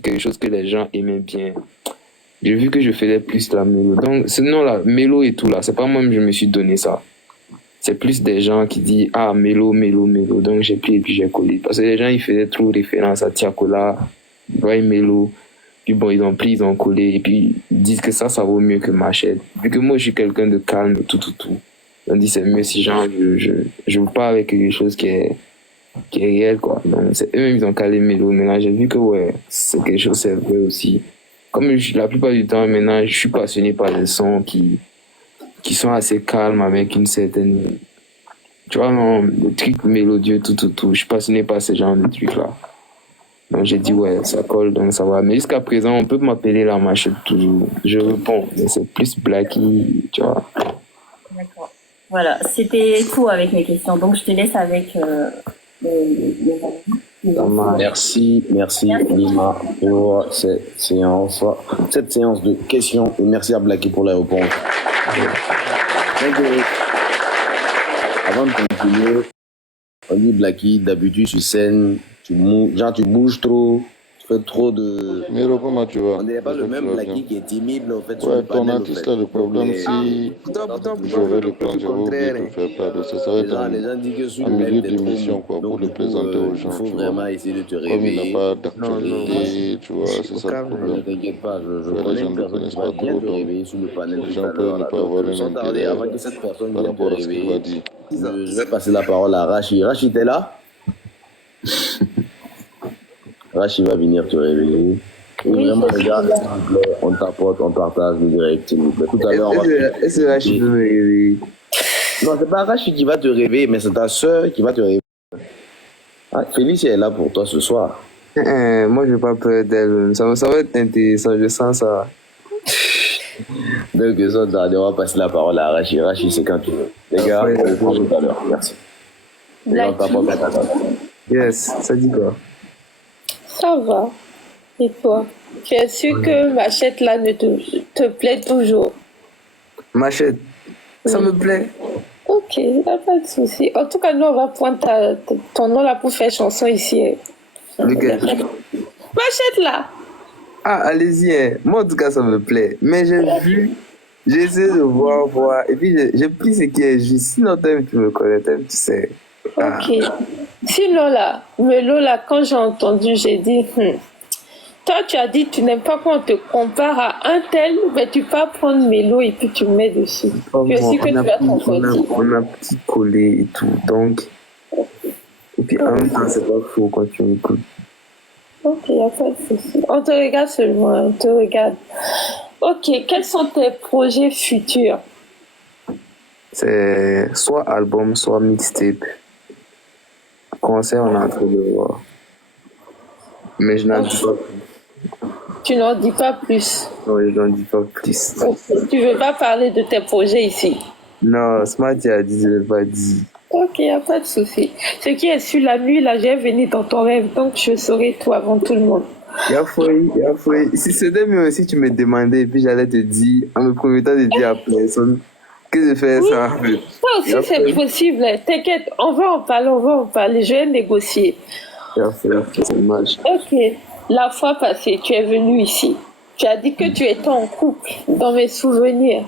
quelque chose que les gens aimaient bien. J'ai vu que je faisais plus la mélo. Donc, ce nom-là, mélo et tout là, c'est pas moi-même je me suis donné ça. C'est plus des gens qui disent ah mélo, mélo, mélo. Donc j'ai pris et puis j'ai collé. Parce que les gens ils faisaient trop référence à Tiakola, ouais mélo. Puis bon, ils ont pris, ils ont collé. Et puis ils disent que ça vaut mieux que Machette. Vu que moi je suis quelqu'un de calme, tout. On dit c'est mieux si genre je vous parle avec quelque chose qui est réel quoi. Donc c'est eux-mêmes ils ont calé mélo. Maintenant j'ai vu que ouais, c'est quelque chose, c'est vrai aussi. Comme la plupart du temps maintenant, je suis passionné par les sons qui sont assez calmes avec une certaine. Tu vois, non, le truc mélodieux, tout. Je suis passionné par ce genre de trucs-là. Donc j'ai dit, ouais, ça colle, donc ça va. Mais jusqu'à présent, on peut m'appeler la machette toujours. Je réponds, mais c'est plus Blacky, tu vois. D'accord. Voilà, c'était tout avec mes questions. Donc je te laisse avec les amis. Merci Lima pour cette séance de questions. Et merci à Blacky pour la réponse. Avant de continuer, on dit Blacky, d'habitude sur scène, tu bouges trop, tu fais trop de. Mais comment tu vas? On n'est pas le même Blacky qui est timide, en fait. Ouais, ton artiste a le problème. Si j'aurais le plan, j'avais oublié de faire part de ça. Ça va être un milieu d'émission, quoi, pour le présenter aux gens. Il faut tu vraiment vois. essayer de te Comme il réveiller. n'a pas d'actualité, tu vois, c'est ça le problème. Ne t'inquiète pas, je Les connais gens une ne le personne connaissent qui pas va bien trop, te donc réveiller sur le panel les tout gens à peuvent l'heure. ne Là. pas avoir Donc, un sans tarder, intérêt avant que cette personne par vienne te rapport à ce qu'il va réveiller, dire. je vais passer la parole à Rachid. Rachid, t'es là? Rachid va venir te réveiller. Et Oui, vraiment, je les suis gars, là. s'il vous plaît, on t'apporte, on partage le direct, s'il vous plaît. Tout à l'heure, on va... Est-ce que Rachid peut me réveiller? Non, c'est pas Rachid qui va te réveiller, mais c'est ta soeur qui va te réveiller. Ah, Félicie est là pour toi ce soir. Moi, je n'ai pas peur d'elle. Ça va être intéressant, je sens ça. Donc, on va passer la parole à Rachid. Rachid, c'est quand tu veux. Les gars, on reprend tout à l'heure. Merci. Les gars, on t'apporte tout à l'heure. Yes, ça dit quoi? Ça va. Et toi? Tu es sûr que Machette là ne te plaît toujours? Machette, ça me plaît. Ok, y a pas de souci. En tout cas, nous, on va prendre ton nom là pour faire chanson ici. Lequel? Machette là! Ah, allez-y, hein. Moi, en tout cas, ça me plaît. Mais j'ai essayé de voir. Et puis, j'ai pris ce qui est juste. Sinon, t'aimes, tu me connais, t'aimes, tu sais. Ah. Ok. Sinon là, Melo là, quand j'ai entendu, j'ai dit, toi, tu as dit, tu n'aimes pas qu'on te compare à un tel, mais tu peux prendre Melo et puis tu me mets dessus. Oh, Je sais que tu vas t'en sortir. on a petit collé et tout. Donc, et puis, en même temps, c'est pas faux quand tu m'écoutes. Ok, il n'y a pas de souci. On te regarde seulement, on te regarde. Ok, quels sont tes projets futurs? C'est soit album, soit mixtape. Concert, on est en train de voir. Mais je n'en dis pas plus. Tu n'en dis pas plus. Oui, je n'en dis pas plus. Okay. Tu ne veux pas parler de tes projets ici? Non, Smart a dit, je ne l'ai pas dit. Ok, il n'y a pas de souci. Ce qui est sur la nuit, là, j'ai venu dans ton rêve, donc je saurai tout avant tout le monde. Il a fouillé. Si c'était mieux aussi, tu me demandais, et puis j'allais te dire, en me promettant de dire à personne que je fais ça. En fait. Ça aussi, c'est possible. T'inquiète, on va en parler. Je vais négocier. C'est dommage. Ok, la fois passée, tu es venu ici. Tu as dit que tu étais en couple, dans mes souvenirs.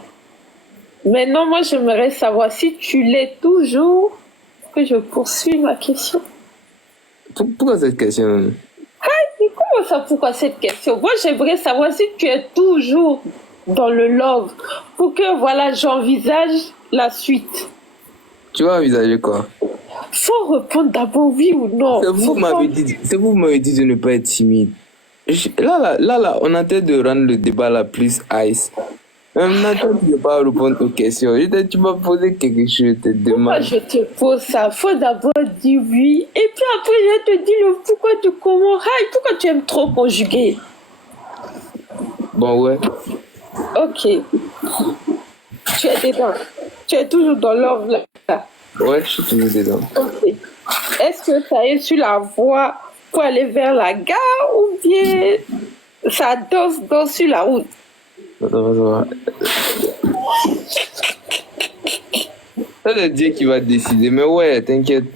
Maintenant, moi, j'aimerais savoir si tu l'es toujours, que je poursuis ma question. Pourquoi cette question? Comment ça, pourquoi cette question? Moi, j'aimerais savoir si tu es toujours dans le love, pour que, voilà, j'envisage la suite. Tu vas envisager quoi? Faut répondre d'abord oui ou non. C'est vous qui m'avez dit de ne pas être timide. Là, on a en train de rendre le débat la plus ice. Maintenant, tu ne peux pas répondre aux questions. Tu m'as posé quelque chose, je te demande. Pourquoi je te pose ça? Faut d'abord dire oui. Et puis après, je te dis le pourquoi du comment. Pourquoi tu aimes trop conjuguer? Bon, ouais. Ok. Tu es dedans. Tu es toujours dans l'ordre là. Ouais, je suis toujours dedans. Ok. Est-ce que ça est sur la voie pour aller vers la gare ou bien ça danse sur la route? Ça va. C'est le Dieu qui va décider. Mais ouais, t'inquiète.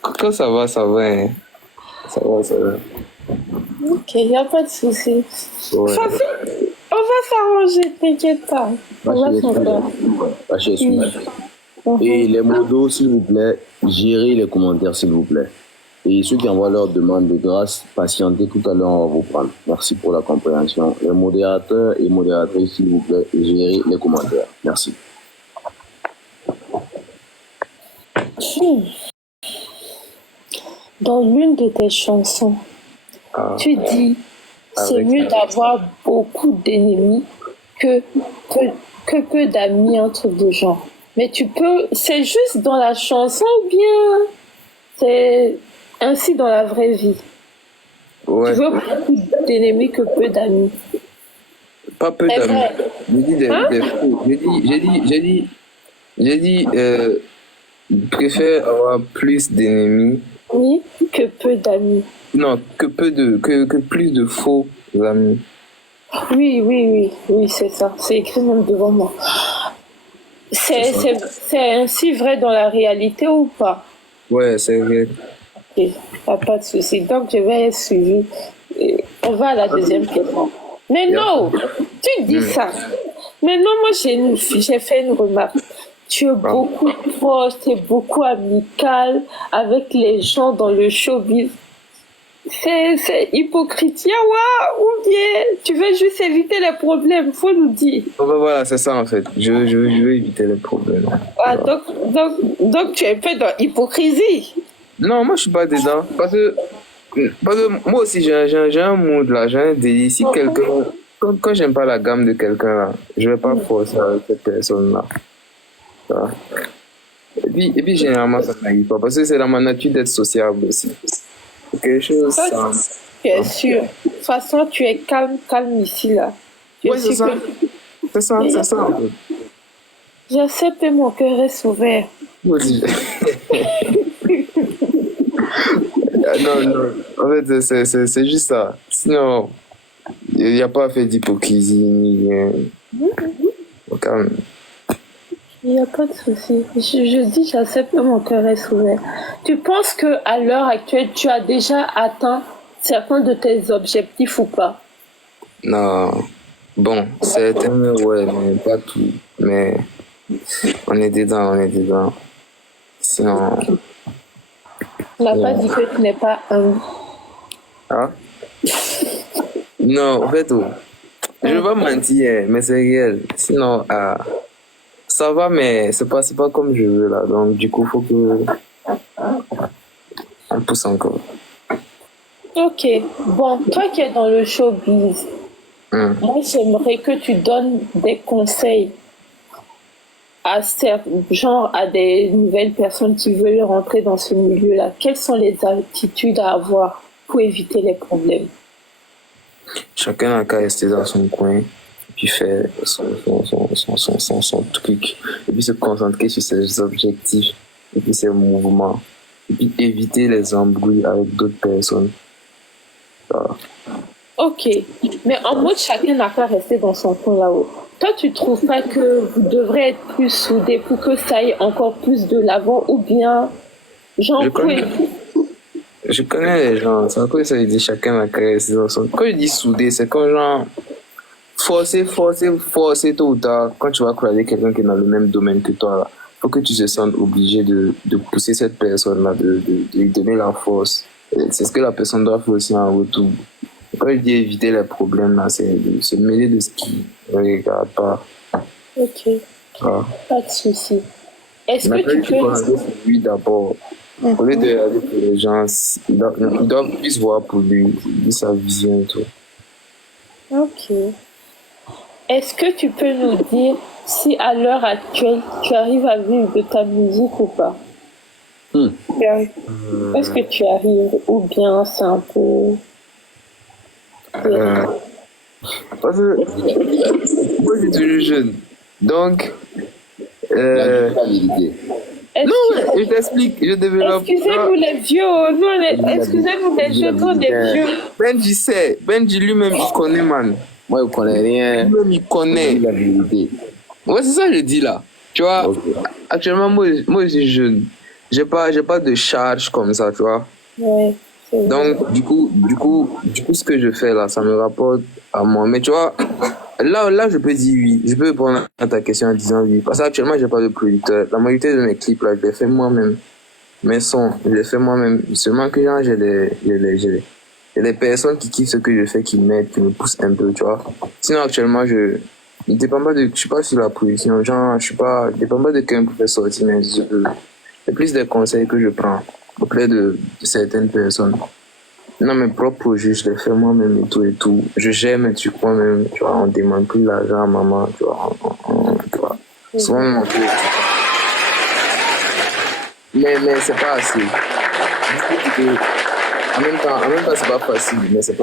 Quand ça va, hein. Ça va. Ok. il n'y a pas de souci. Ouais. Facile. On va s'arranger, t'inquiète pas. On va s'arranger. Et les modos, s'il vous plaît, gérez les commentaires, s'il vous plaît. Et ceux qui envoient leur demande de grâce, patientez, tout à l'heure, on va vous prendre. Merci pour la compréhension. Les modérateurs et modératrices, s'il vous plaît, gérez les commentaires. Merci. Dans l'une de tes chansons, tu dis c'est mieux d'avoir beaucoup d'ennemis que peu d'amis entre deux genres. Mais tu peux, c'est juste dans la chanson ou bien c'est ainsi dans la vraie vie? Ouais. Tu veux beaucoup d'ennemis que peu d'amis? Pas peu d'amis. J'ai dit des faux. J'ai dit, je préfère avoir plus d'ennemis. Oui, que peu d'amis. Non, que plus de faux amis. Oui, c'est ça. C'est écrit même devant moi. C'est ainsi vrai dans la réalité ou pas? Ouais, c'est vrai. Ok, pas de souci. Donc, je vais suivre. On va à la deuxième question. Mais non, tu dis ça. Mais non, moi, j'ai fait une remarque. Tu es beaucoup proche, tu es beaucoup amical avec les gens dans le showbiz. C'est hypocrite, Yawa, ou bien tu veux juste éviter les problèmes, faut nous dire. Oh, bah voilà, c'est ça en fait. Je veux éviter les problèmes. Ah, donc tu es un peu dans l'hypocrisie. Non, moi je suis pas dedans. Parce que moi aussi j'ai un mood là, j'ai un délire. Si quelqu'un. Quand j'aime pas la gamme de quelqu'un là, je vais pas forcer avec cette personne là. Ça. Et puis généralement ça n'arrive pas. Parce que c'est dans ma nature d'être sociable aussi. C'est quelque chose ça. Bien sûr. De toute façon, tu es calme ici là. Ouais, c'est ça. C'est ça en fait. J'accepte et mon cœur est ouvert. Moi aussi. Non. En fait, c'est juste ça. Sinon, il n'y a pas fait d'hypocrisie ni rien. Calme. Il n'y a pas de souci. Je dis j'accepte et mon cœur est ouvert. Tu penses qu'à l'heure actuelle, tu as déjà atteint certains de tes objectifs ou pas? Non. Bon, certains, ouais, mais pas tout. Mais on est dedans. Sinon. On n'a pas dit que tu n'es pas un. Ah? Non, en fait, je ne vais pas mentir, mais c'est réel. Sinon, ça va, mais c'est pas comme je veux là. Donc, du coup, il faut que on pousse encore. Ok. Bon, toi qui es dans le showbiz, moi j'aimerais que tu donnes des conseils à des nouvelles personnes qui veulent rentrer dans ce milieu-là. Quelles sont les attitudes à avoir pour éviter les problèmes? Chacun n'a qu'à rester dans son coin, et puis faire son truc, et puis se concentrer sur ses objectifs, et puis ses mouvements, et puis éviter les embrouilles avec d'autres personnes. Voilà. Ok, mais en mode chacun n'a qu'à rester dans son coin là-haut. Toi, tu trouves pas que vous devrez être plus soudés pour que ça aille encore plus de l'avant ou bien genre Je connais les gens, c'est quoi ça veut dire chacun n'a qu'à rester dans son... Quand je dis soudé, c'est quand genre forcer tôt ou tard, quand tu vas croiser quelqu'un qui est dans le même domaine que toi, là, faut que tu te sentes obligé de pousser cette personne-là, de lui donner la force. C'est ce que la personne doit faire aussi en retour. Quand je dis éviter les problèmes, là, c'est de se mêler de ce qui ne regarde pas. Ok, pas de souci. Est-ce que tu peux... lui d'abord. Au lieu de regarder pour les gens, ils doivent plus voir pour lui sa vision et tout. Ok. Est-ce que tu peux nous dire si à l'heure actuelle, tu arrives à vivre de ta musique ou pas? Est-ce que tu arrives ou bien c'est un peu... Parce que moi je suis toujours jeune. Donc, non, je t'explique, je développe. Excusez-nous les vieux, excusez-nous les jeunes, on est vieux. Benji sait, Benji lui-même il connaît, man. Moi, je connais rien. Lui-même il connaît. La vérité. Ouais, c'est ça que je dis là. Tu vois, actuellement, moi je suis jeune. J'ai pas de charge comme ça, tu vois. Ouais. Donc, ce que je fais là, ça me rapporte à moi. Mais tu vois, là, je peux dire oui. Je peux répondre à ta question en disant oui. Parce qu'actuellement, j'ai pas de producteur. La majorité de mes clips, là, je les fais moi-même. Mes sons, je les fais moi-même. Seulement que genre, j'ai des personnes qui kiffent ce que je fais, qui m'aident, qui me poussent un peu, tu vois. Sinon, actuellement, je suis pas sur la production. Genre, je dépends pas de quelqu'un pour faire sortir mes yeux. C'est plus des conseils que je prends auprès de certaines personnes. Non, mes propres projets, je les fais moi-même et tout et tout. Je gère mes trucs moi-même, tu vois, on demande plus l'argent à maman, tu vois, tu vois. Souvent, on fait. Mais c'est pas assez. En même temps, c'est pas facile, mais c'est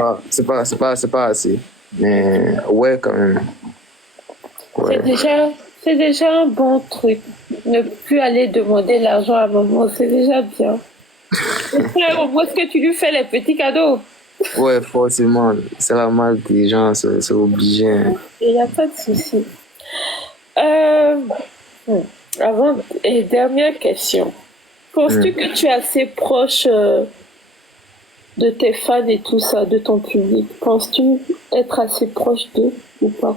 pas assez. Mais ouais, quand même. Ouais. C'est déjà un bon truc. Ne plus aller demander l'argent à maman, c'est déjà bien. Frère, au moins, est-ce que tu lui fais les petits cadeaux? Ouais, forcément. C'est la marque des gens, c'est obligé. Hein. Il n'y a pas de souci. Avant, et dernière question. Penses-tu que tu es assez proche de tes fans et tout ça, de ton public? Penses-tu être assez proche d'eux ou pas?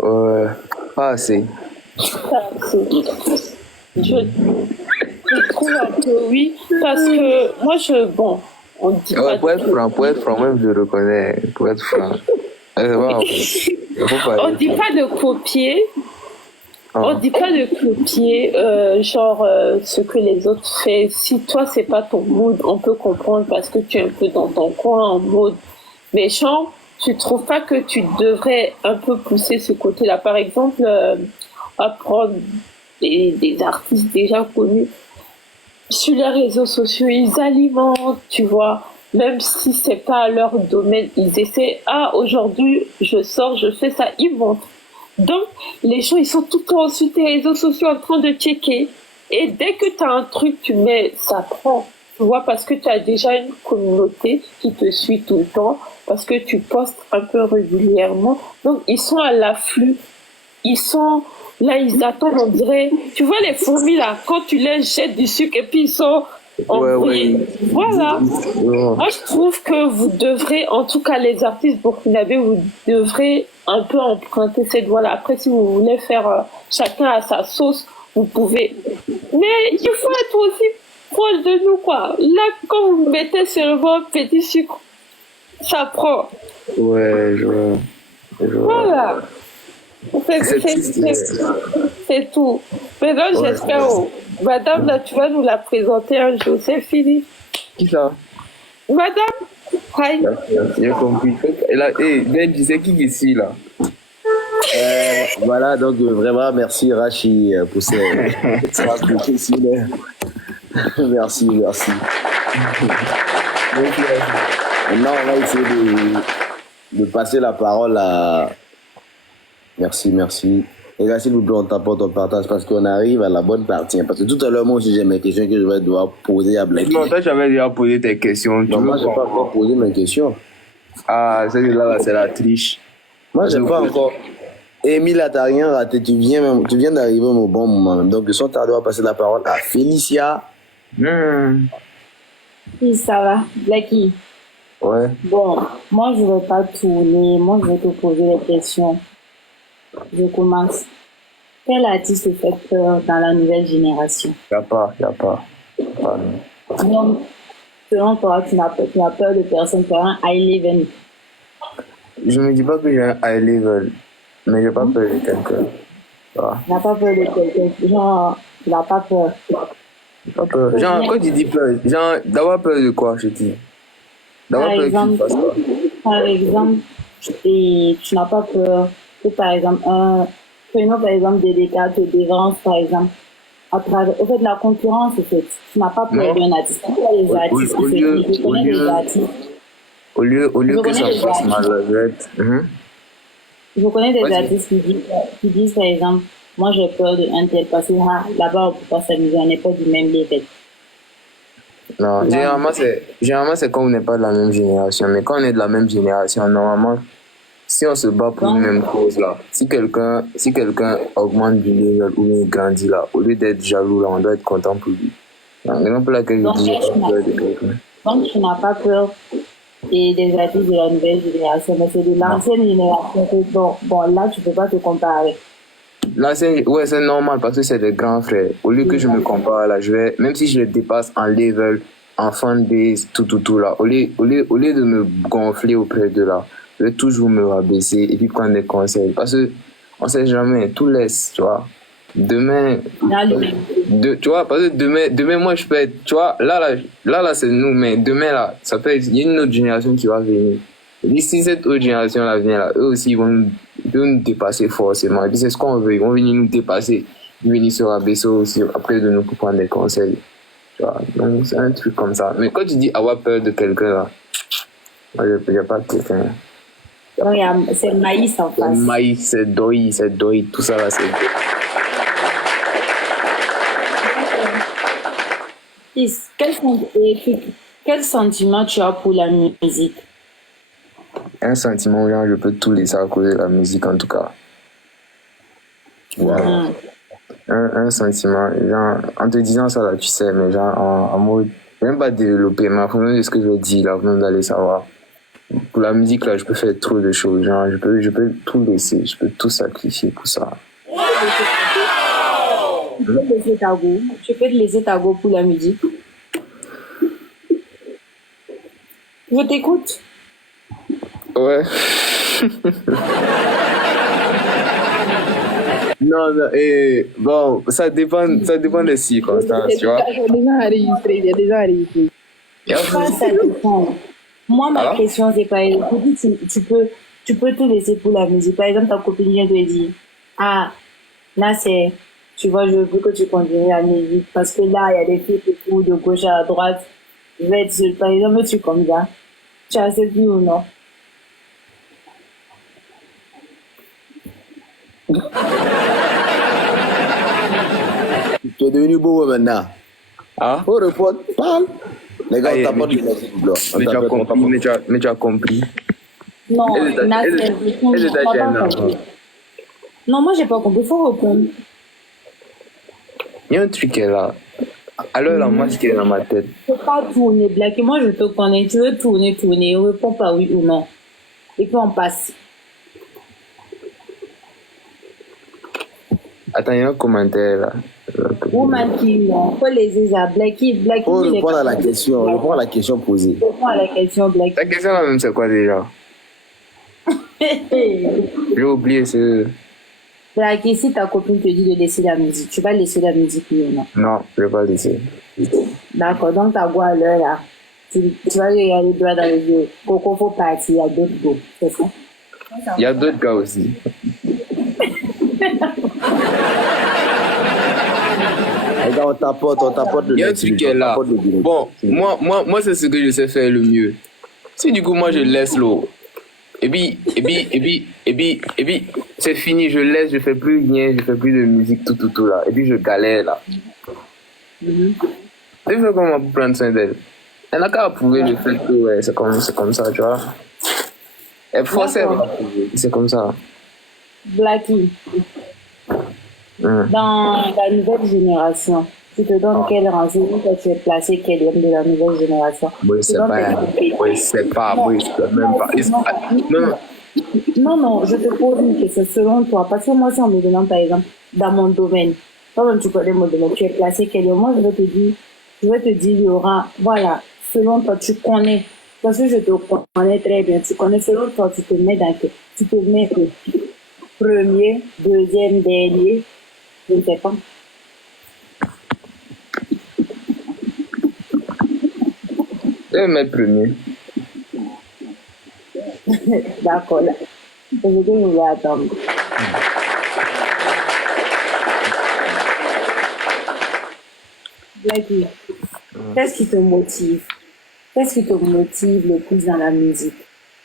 Ouais, pas assez. Pas assez. Je trouve un peu oui, parce que moi, on dit Ouais, pas pour être franc, même je le reconnais, pour être franc. On dit pas de copier. On dit pas de copier, ce que les autres font. Si toi, c'est pas ton mood, on peut comprendre parce que tu es un peu dans ton coin en mode méchant. Tu trouves pas que tu devrais un peu pousser ce côté-là? Par exemple, apprendre des artistes déjà connus sur les réseaux sociaux, ils alimentent, tu vois, même si c'est pas leur domaine, ils essaient, aujourd'hui, je sors, je fais ça, ils montrent. Donc, les gens, ils sont tout le temps sur tes réseaux sociaux en train de checker. Et dès que tu as un truc, tu mets, ça prend. Tu vois, parce que tu as déjà une communauté qui te suit tout le temps, parce que tu postes un peu régulièrement. Donc, ils sont à l'afflux. Ils sont là, ils attendent, on dirait. Tu vois les fourmis là, quand tu les jettes du sucre et puis ils sont ouais. Voilà. Moi, je trouve que vous devrez, en tout cas les artistes burkinabés, vous devrez un peu emprunter cette voie-là. Après, si vous voulez faire chacun à sa sauce, vous pouvez. Mais il faut être aussi proche de nous, quoi. Là, quand vous mettez sur votre petit sucre, ça prend. Ouais, je vois. Voilà. C'est tout. Maintenant, j'espère. Madame, là, tu vas nous la présenter un jour. C'est fini. Qui ça? Madame. Hi. J'ai compris. Et là, Ben, tu sais qui ici, là? Voilà, donc vraiment, merci Rachi pour ces questions. Merci. Maintenant, on va essayer de passer la parole à... Merci. Et là, s'il vous plaît, on t'apporte, on partage parce qu'on arrive à la bonne partie. Parce que tout à l'heure, moi aussi, j'ai mes questions que je vais devoir poser à Black. Non, toi, j'avais déjà posé tes questions. Non, moi, je n'ai pas encore posé mes questions. Ah, celle-là, c'est la triche. Moi, je n'ai pas encore. Émile, t'as rien raté. Tu viens d'arriver au bon moment. Donc, sans tarder, on va passer la parole à Félicia. Oui, ça va. Blacky. Ouais. Bon, moi, je ne vais pas tourner. Moi, je vais te poser des questions. Je commence. Quel artiste te fait peur dans la nouvelle génération? Y a pas. Non, selon toi, tu n'as peur de personne, tu as un high level. Je me dis pas que j'ai un high level, mais j'ai pas peur de quelqu'un. Tu n'as pas peur de quelqu'un. Genre, tu n'as pas peur. Pas peur. Genre, quand tu dis peur, genre, d'avoir peur de quoi, je dis? D'avoir peur qu'il fasse quoi? Par exemple, tu n'as pas peur que, par exemple, prenons par exemple DDK te dévance, par exemple, à travers, au fait, la concurrence, en fait, tu n'as pas peur d'un artiste. Les artistes, Au lieu que ça fasse mal à la tête. Je connais des artistes qui disent, par exemple, moi j'ai peur d'un tel parce que là-bas on peut pas s'amuser, on n'est pas du même level. Non, généralement c'est quand on n'est pas de la même génération. Mais quand on est de la même génération, normalement, si on se bat pour une même cause là, si quelqu'un augmente du level ou bien grandit là, au lieu d'être jaloux là, on doit être content pour lui. Donc, raison pour laquelle je dis de quelqu'un. Donc tu n'as pas peur et des artistes de la nouvelle génération, mais c'est de l'ancienne génération. Bon, là tu peux pas te comparer. L'ancienne, ouais, c'est normal parce que c'est des grands frères. Au lieu que je me compare là, même si je les dépasse en level, en fanbase, tout là, au lieu de me gonfler auprès de là, je vais toujours me rabaisser et puis prendre des conseils. Parce que on sait jamais, tout laisse, tu vois. Demain, tu vois, parce que demain, moi je peux être, tu vois, là, c'est nous, mais demain là, ça peut être, il y a une autre génération qui va venir. Et puis, si cette autre génération là vient là, eux aussi ils vont nous dépasser forcément. Et puis c'est ce qu'on veut, ils vont venir nous dépasser, ils vont venir se rabaisser aussi après de nous pour prendre des conseils. Tu vois, donc c'est un truc comme ça. Mais quand tu dis avoir peur de quelqu'un là, moi il n'y a pas de quelqu'un. C'est maïs en face. C'est maïs, c'est doi, tout ça là, c'est Quel sentiment tu as pour la musique? Un sentiment, genre, je peux tout laisser à cause de la musique en tout cas. Wow. Un sentiment, genre, en te disant ça là, tu sais, mais genre, en mode, je vais même pas développer, mais en fonction de ce que je vais dire là, vous allez savoir. Pour la musique là, je peux faire trop de choses, genre, je peux tout laisser, je peux tout sacrifier pour ça. Tu peux te laisser ta go pour la musique. Je t'écoute. Ouais. Non, bon, ça dépend des circonstances, tu vois. Il y a déjà enregistré. Ça dépend. Moi, ma question, c'est par exemple, tu peux tout laisser pour la musique. Par exemple, ta copine vient te dire, ah, là, tu vois, je veux que tu continues la musique parce que là, il y a des filles qui courent de gauche à droite. Par exemple, tu comme ça. Tu acceptes ou non? Tu es devenu beau maintenant. Ah? Oh, répondre, parle. Les gars, on t'a pas dit mais tu as compris. Non, non, moi, j'ai pas compris. Il faut répondre. Il y a un truc qui est là. Alors, la moi, ce qui est dans ma tête. Tu ne peux pas tourner, Black. Et moi, je te connais. Tu veux tourner. Réponds pas oui ou non. Et puis, on passe. Attends, il y a un commentaire là. Woman qui, non. Faut les à Blacky. Faut répondre à la question. Réponds à la question posée. Réponds à la question, Blacky. Ta question là même, c'est quoi déjà? J'ai oublié ce. Blacky, si ta copine te dit de laisser la musique, tu vas laisser la musique oui ou non? Non, je vais pas laisser. D'accord, donc ta voix à l'heure là. Tu vas regarder droit dans les yeux. Coco, faut partir, il y a d'autres go. C'est ça? Il y a d'autres gars aussi. On t'apporte de il y a un truc qui est là. Bon, moi c'est ce que je sais faire le mieux. Si du coup, moi je laisse l'eau. Et puis, c'est fini, je laisse, je fais plus rien, je fais plus de musique, tout là. Et puis je galère là. Il faut comment prendre soin d'elle. Elle n'a qu'à approuver le fait que ouais, c'est comme ça, tu vois. Elle force, elle va approuver. C'est comme ça. Blacky. Dans la nouvelle génération, tu te donnes quel renseignement que tu es placé, quel homme de la nouvelle génération? Oui, c'est pas, même pas. Non, je te pose une question selon toi. Parce que moi, si on me demande, par exemple, dans mon domaine, comme tu connais mon domaine, tu es placé quel homme? Moi, je vais te dire, Laurent, voilà, selon toi, tu connais. Parce que je te connais très bien. Tu connais, selon toi, tu te mets premier, deuxième, dernier. Je ne sais pas. Je vais mettre premier. D'accord. Je vais attendre. Blacky, qu'est-ce qui te motive? Qu'est-ce qui te motive le plus dans la musique?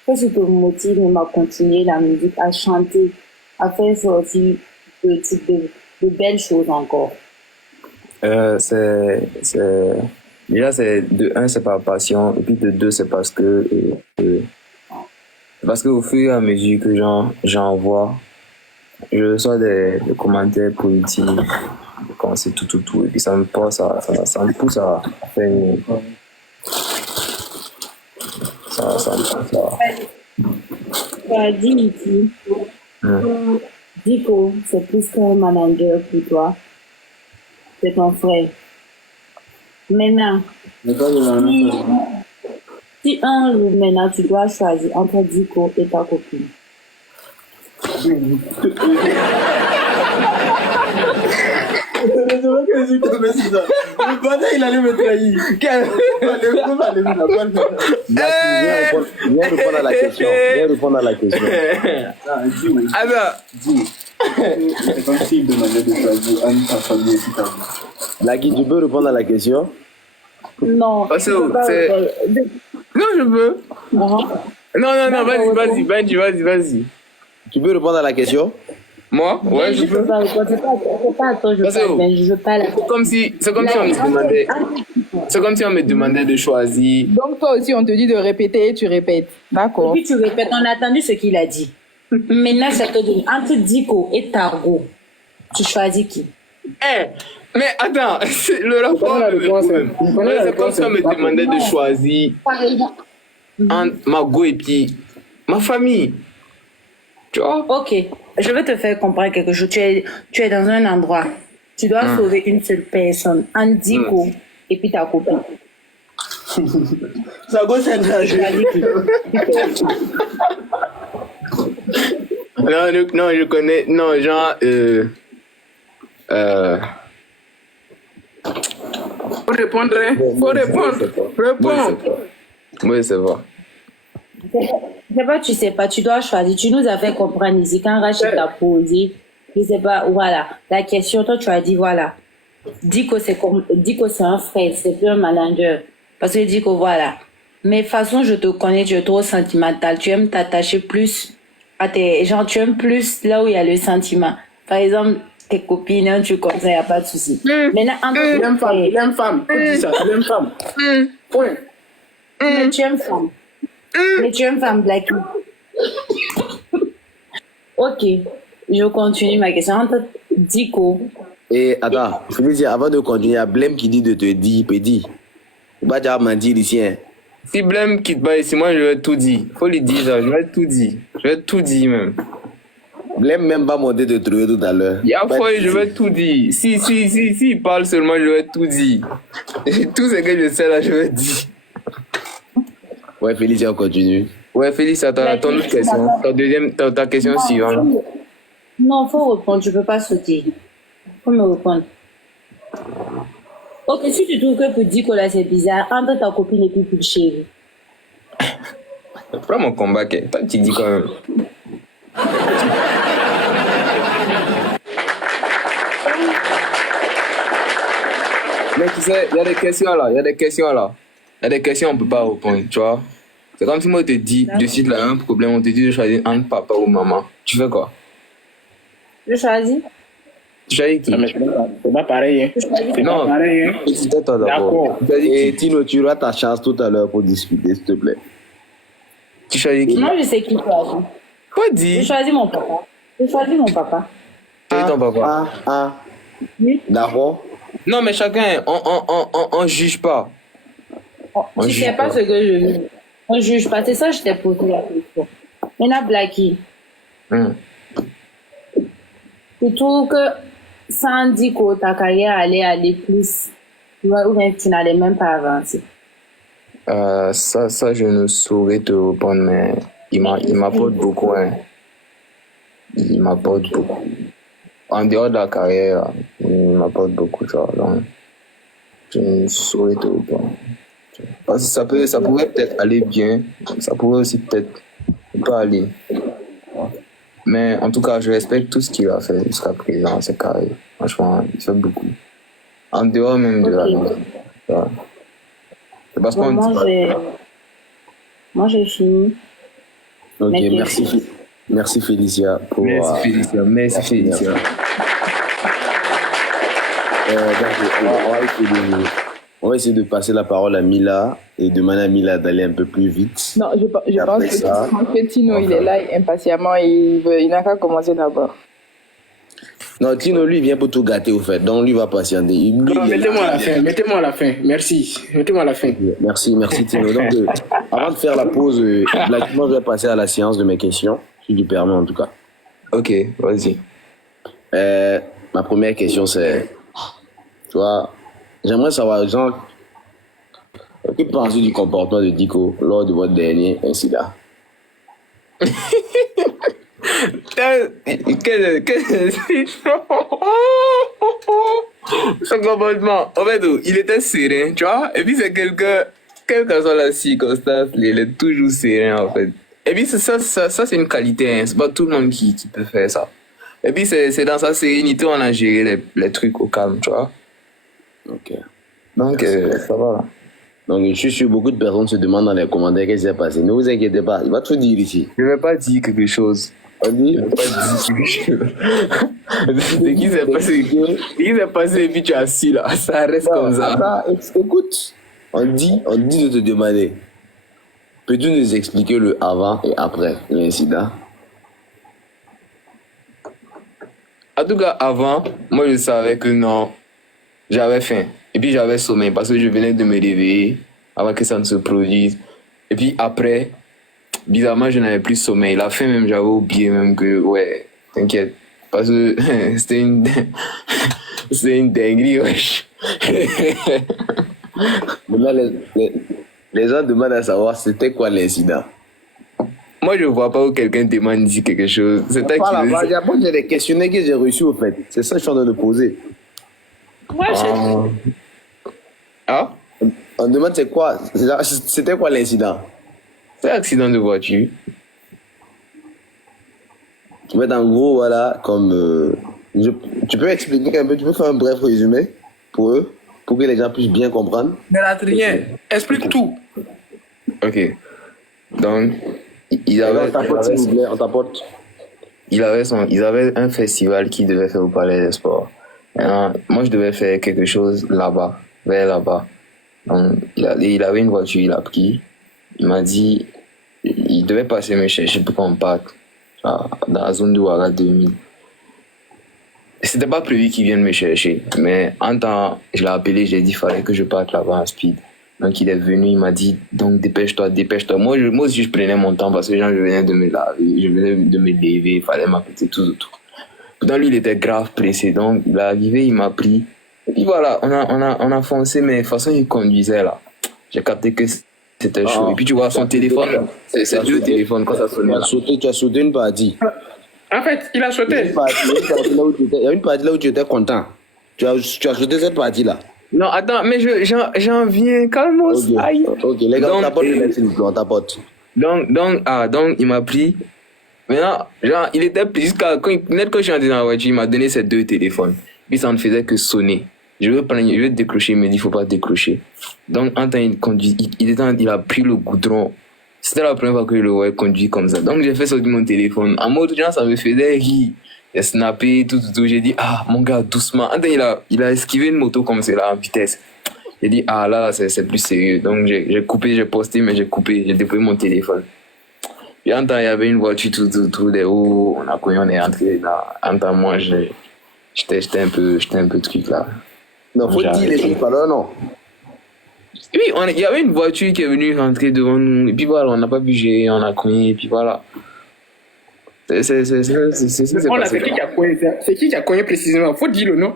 Qu'est-ce qui te motive même à continuer la musique, à chanter, à faire sortir de belles choses encore? Déjà, c'est de un, c'est par passion, et puis de deux, c'est parce que Parce qu'au fur et à mesure que j'envoie, je reçois des commentaires positifs, quand c'est tout, et puis ça me pousse à faire une... Ça me pousse à... Tu as dit ici, Dico, c'est plus qu'un manager pour toi. C'est ton frère. Maintenant, si un jour maintenant tu dois choisir entre Dico et ta copine. Il allait me trahir. Viens répondre à la question. Viens répondre à la question. C'est comme s'il demandait de choisir un de sa famille aussi. Laki, tu peux répondre à la question? Non. Parce que non, je peux. Non, vas-y. Tu peux répondre à la question? Moi? Ouais, je peux. C'est pas à toi, je veux pas la... C'est comme si on me demandait de choisir. Donc toi aussi, on te dit de répéter, tu répètes. D'accord. Et puis tu répètes, on a entendu ce qu'il a dit. Maintenant, ça te dit, entre Dico et Targo, tu choisis qui? Mais attends, c'est le rapport. C'est comme si on me demandait de choisir entre Margot et puis ma famille. Tu vois? Ok, je vais te faire comprendre quelque chose. Tu es dans un endroit. Tu dois sauver une seule personne, un Dico et puis ta copine. Ça gosse un âge. Non, je connais. Non, genre. Faut répondre, hein. Faut répondre. Réponds. Oui, c'est vrai. C'est pas, tu sais pas, tu dois choisir. Tu nous as fait comprendre ici, quand Rachid t'a posé, je sais pas, voilà, la question, toi tu as dit, voilà, Dico c'est un frère, c'est plus un manager. Parce que Dico, voilà. Mais de toute façon, je te connais, tu es trop sentimental. Tu aimes t'attacher plus à tes, genre, tu aimes plus là où il y a le sentiment. Par exemple, tes copines, hein, tu connais, il n'y a pas de souci. Maintenant, Il aime femme. Il aime femme. Point. Mais tu aimes femme. Mais tu aimes femme black. Ok, je continue ma question. Entre Dico. Et attends, Félicia, avant de continuer, il y a Blême qui dit de te dire, Pédi. Il va déjà mentir ici, hein. Si Blême quitte pas ici, moi je vais tout dire. Faut lui dire ça, je vais tout dire. Je vais tout dire même. Blême même va monter de trouver tout à l'heure. Il y a fois, je vais tout dire. Si, il parle seulement, je vais tout dire. Et tout ce que je sais là, je vais dire. Ouais, Félicia, on continue. Ouais, Félix, attends, ton autre question. Ta question suivante. Non, faut répondre, tu peux pas sauter. Faut me répondre. Ok, si tu trouves que pour Dico là c'est bizarre, entre ta copine et puis pour le chéri. Prends mon combat, toi tu dis quand même. Mais tu sais, il y a des questions là. Il y a des questions on peut pas répondre, tu vois. C'est comme si moi je te dis, de suite là, un problème, on te dit de choisir entre papa ou maman. Tu fais quoi? Je choisis. Tu choisis qui? C'est pas pareil, hein. C'est pas pareil, hein. C'était toi d'abord. Et Tino, tu auras ta chance tout à l'heure pour discuter, s'il te plaît. Tu choisis qui? Moi je sais qui choisit. Quoi dire? Je choisis mon papa. C'est ton papa. Oui. D'accord. Non, mais chacun, on juge pas. Tu sais pas ce que je veux. On juge pas. C'est ça que je t'ai posé la question. Maintenant, Blacky. Tu trouves que sans Dico, ta carrière allait aller plus, ou bien tu n'allais même pas avancer? Ça, je ne saurais te répondre, mais il m'apporte beaucoup, hein. Il m'apporte beaucoup. En dehors de la carrière, il m'apporte beaucoup, genre, donc, je ne saurais te répondre. Parce que ça pourrait peut-être aller bien, ça pourrait aussi peut-être pas aller. Mais en tout cas, je respecte tout ce qu'il a fait jusqu'à présent, c'est carré. Franchement, il fait beaucoup. En dehors même de la musique. Ouais. C'est parce qu'on dit pas. Moi, j'ai fini. Ok, merci Félicia. Merci Félicia. On va essayer On va essayer de passer la parole à Mila et demander à Mila d'aller un peu plus vite. Non, je pense que Tino, il est là impatiemment et il n'a qu'à commencer d'abord. Non, Tino, lui, il vient pour tout gâter, au fait. Donc, lui va patienter. Non, mettez-moi à la fin. Merci. Mettez-moi à la fin. Merci, Tino. Donc, avant de faire la pause, moi, je vais passer à la séance de mes questions, si tu permets, en tout cas. Ok, vas-y. Ma première question, c'est, tu vois, j'aimerais savoir, genre, que pensez-vous du comportement de Diko lors de votre dernier incident? Son comportement, en fait, il était serein, tu vois, et puis c'est quelqu'un, quelle que soit la circonstance, il est toujours serein, en fait. Et puis ça c'est une qualité, hein. C'est pas tout le monde qui peut faire ça. Et puis c'est dans sa sérénité, on a géré les trucs au calme, tu vois. Ok. Donc, ça va, là. Donc, je suis sûr beaucoup de personnes se demandent dans les commentaires qu'est-ce qui s'est passé. Ne vous inquiétez pas, il va tout dire ici. Je vais pas dire quelque chose. On dit? Je vais pas dire quelque chose. C'est qui s'est passé et puis tu es assis là. Ça reste comme ça. Attends, écoute. On dit de te demander. Peux-tu nous expliquer le avant et après l'incident? En tout cas, avant, moi je savais que non, j'avais faim. Et puis j'avais sommeil parce que je venais de me réveiller avant que ça ne se produise. Et puis après, bizarrement, je n'avais plus sommeil. La faim même, j'avais oublié même que, ouais, t'inquiète. Parce que c'était une dinguerie, wesh. Maintenant, les gens demandent à savoir c'était quoi l'incident. Moi, je vois pas où quelqu'un demande dit quelque chose. C'est toi qui le dis. J'ai des questionnaires que j'ai reçus, au fait. C'est ça que je suis en train de poser. Moi, je... Ah? On demande c'était quoi l'incident? C'est un accident de voiture. Mais en gros, voilà, comme... tu peux expliquer un peu, tu peux faire un bref résumé pour eux, pour que les gens puissent bien comprendre? Ne rate rien. Explique tout. Ok. Donc, ils avaient... S'il vous plaît, on t'apporte. Ils avaient un festival qui devait faire au Palais des Sports. Maintenant, moi, je devais faire quelque chose là-bas, vers là-bas. Donc, il avait une voiture, il a pris. Il m'a dit, il devait passer me chercher pour qu'on parte dans la zone de Ouaga 2000. C'était pas prévu qu'il vienne me chercher, mais en temps, je l'ai appelé, j'ai dit, il fallait que je parte là-bas en speed. Donc, il est venu, il m'a dit, donc dépêche-toi. Moi aussi, je prenais mon temps parce que je venais de me laver, je venais de me lever, il fallait m'appeler tout. Pourtant, lui, il était grave pressé. Donc, il est arrivé, il m'a pris. Et puis voilà, on a foncé, mais de toute façon, il conduisait là. J'ai capté que c'était chaud. Et puis, tu vois, son téléphone, c'est deux téléphones quand ça sonnait. Tu as sauté une partie. En fait, il a sauté. Il y a une partie là où tu étais content. Tu as sauté cette partie-là. Non, attends, mais j'en viens, calmos. Ok, les gars, on t'apporte le mec, s'il vous plaît, on t'apporte. Donc, il m'a pris. Maintenant, genre, il était jusqu'à quand je suis entré dans la voiture, il m'a donné ses deux téléphones. Puis ça ne faisait que sonner. Je veux décrocher, il me dit, il ne faut pas décrocher. Donc, en temps, il a pris le goudron. C'était la première fois que je le voyais conduire comme ça. Donc, j'ai fait sortir mon téléphone. En mode, genre, ça me faisait rire. J'ai snappé, tout. J'ai dit, mon gars, doucement. En temps, il a esquivé une moto comme c'est là, en vitesse. J'ai dit, là, c'est plus sérieux. Donc, j'ai coupé, j'ai posté, mais j'ai coupé. J'ai déployé mon téléphone. Puis en temps, il y avait une voiture tout des hauts. On est entré là. En temps, moi, j'étais un peu truc là. Non, faut dire les trucs, alors non. Oui, il y avait une voiture qui est venue rentrer devant nous. Et puis voilà, on n'a pas pu gérer, on a cogné, et puis voilà. C'est qui qui a cogné précisément? Faut dire le nom.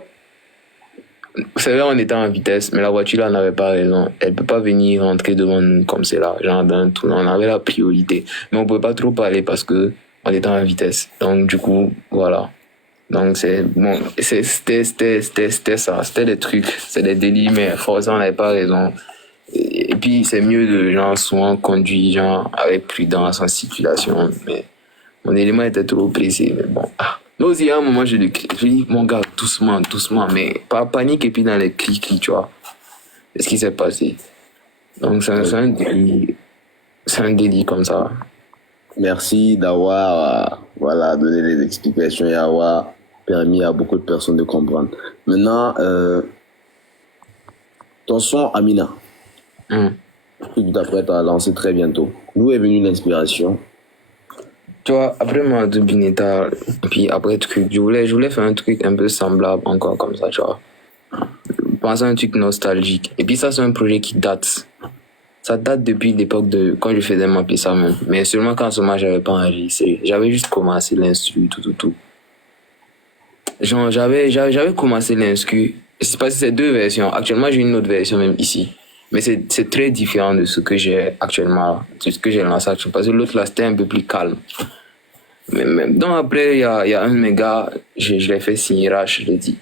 Vous savez, on était en vitesse, mais la voiture là n'avait pas raison. Elle peut pas venir rentrer devant nous comme c'est là. Genre, dans tout, on avait la priorité. Mais on pouvait pas trop parler parce que on était en vitesse. Donc, du coup, voilà. Donc, c'était ça. C'était des trucs, c'est des délits, mais forcément, on n'avait pas raison. Et puis, c'est mieux de, genre, souvent conduire, genre, avec prudence en circulation. Mais mon élément était trop pressé, mais bon. Mais aussi, à un moment, je dis, mon gars, doucement, mais pas panique et puis dans les cris, tu vois. C'est ce qui s'est passé. Donc, c'est un délit comme ça. Merci d'avoir donné les explications et avoir permis à beaucoup de personnes de comprendre. Maintenant, ton son Amina, que tu t'apprêtes à lancer très bientôt. D'où est venue l'inspiration? Tu vois, après Mamadou Bineta, puis après truc, je voulais faire un truc un peu semblable encore comme ça, tu vois. Penser à un truc nostalgique. Et puis ça, c'est un projet qui date. Ça date depuis l'époque de quand je faisais ma ça même. Mais seulement qu'en ce moment, j'avais pas enregistré. J'avais juste commencé l'instru, tout. Genre, j'avais commencé l'instru. C'est parce que c'est deux versions. Actuellement, j'ai une autre version même ici. Mais c'est très différent de ce que j'ai actuellement, de ce que j'ai lancé actuellement. Parce que l'autre là, c'était un peu plus calme. Mais donc après, il y a un de mes gars, je l'ai fait signer Rach, je lui ai dit,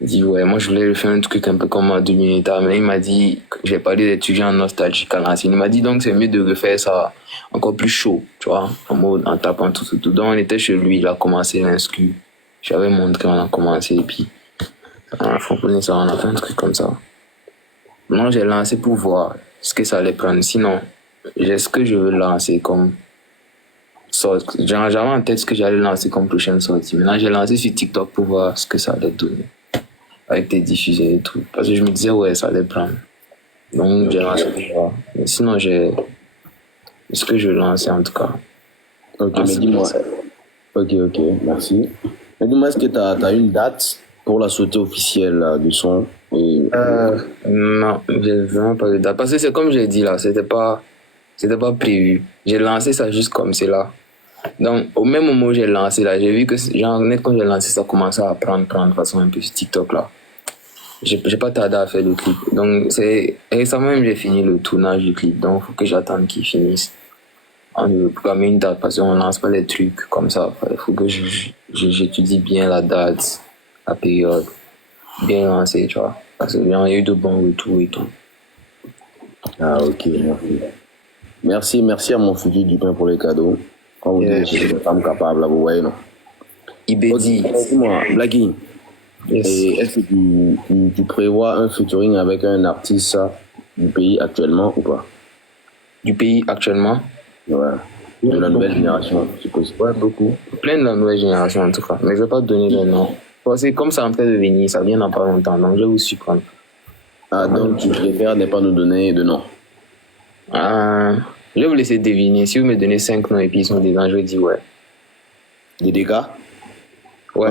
il dit, ouais, moi je voulais faire un truc un peu comme en 2000, mais il m'a dit, j'ai parlé d'étudiants nostalgiques à l'ancienne. Il m'a dit donc c'est mieux de refaire ça encore plus chaud, tu vois, en mode, en tapant tout. Donc on était chez lui, il a commencé l'inscrit. J'avais montré, on a commencé, et puis on a proposé ça, on a fait un truc comme ça. Moi j'ai lancé pour voir ce que ça allait prendre. Sinon, j'ai ce que je veux lancer comme sortie. J'avais en tête ce que j'allais lancer comme prochaine sortie. Maintenant j'ai lancé sur TikTok pour voir ce que ça allait donner. Avec tes diffusés et tout. Parce que je me disais, ouais, ça allait prendre. Donc, j'ai lancé pour voir. Mais sinon, j'ai ce que je lançais en tout cas. Ok, mais dis-moi. Ok, merci. Mais dis-moi, est-ce que tu as une date pour la sortie officielle du son Non, j'ai vraiment pas de date. Parce que c'est comme j'ai dit là, c'était pas prévu. J'ai lancé ça juste comme c'est là. Donc, au même moment où j'ai lancé là, j'ai vu que, genre, net quand j'ai lancé ça, commençait à prendre de façon un peu sur TikTok là. J'ai pas tardé à faire le clip. Donc, récemment même, j'ai fini le tournage du clip. Donc, il faut que j'attende qu'il finisse. On veut programmer une date parce qu'on lance pas les trucs comme ça. Il faut que j'étudie bien la date, la période, bien lancer, tu vois. Parce qu'il y a eu de bons retours et tout. Ah, ok, merci. Merci à mon futur du pain pour les cadeaux. Quand vous dites que je suis une femme capable, là, vous voyez, non? Ibedi. Dis-moi, Blacky, Yes. est-ce que tu prévois un featuring avec un artiste du pays actuellement ou pas? Du pays actuellement? Ouais. De la nouvelle génération, je suppose. Ouais, beaucoup. Plein de la nouvelle génération en tout cas. Mais je vais pas te donner le nom. Parce que comme ça en train de venir, ça vient dans pas longtemps. Donc je vais vous surprendre. Ah, donc tu préfères ne pas nous donner de nom? Je vais vous laisser deviner. Si vous me donnez 5 noms et puis ils sont dedans, je vais dire ouais. Des dégâts? Ouais.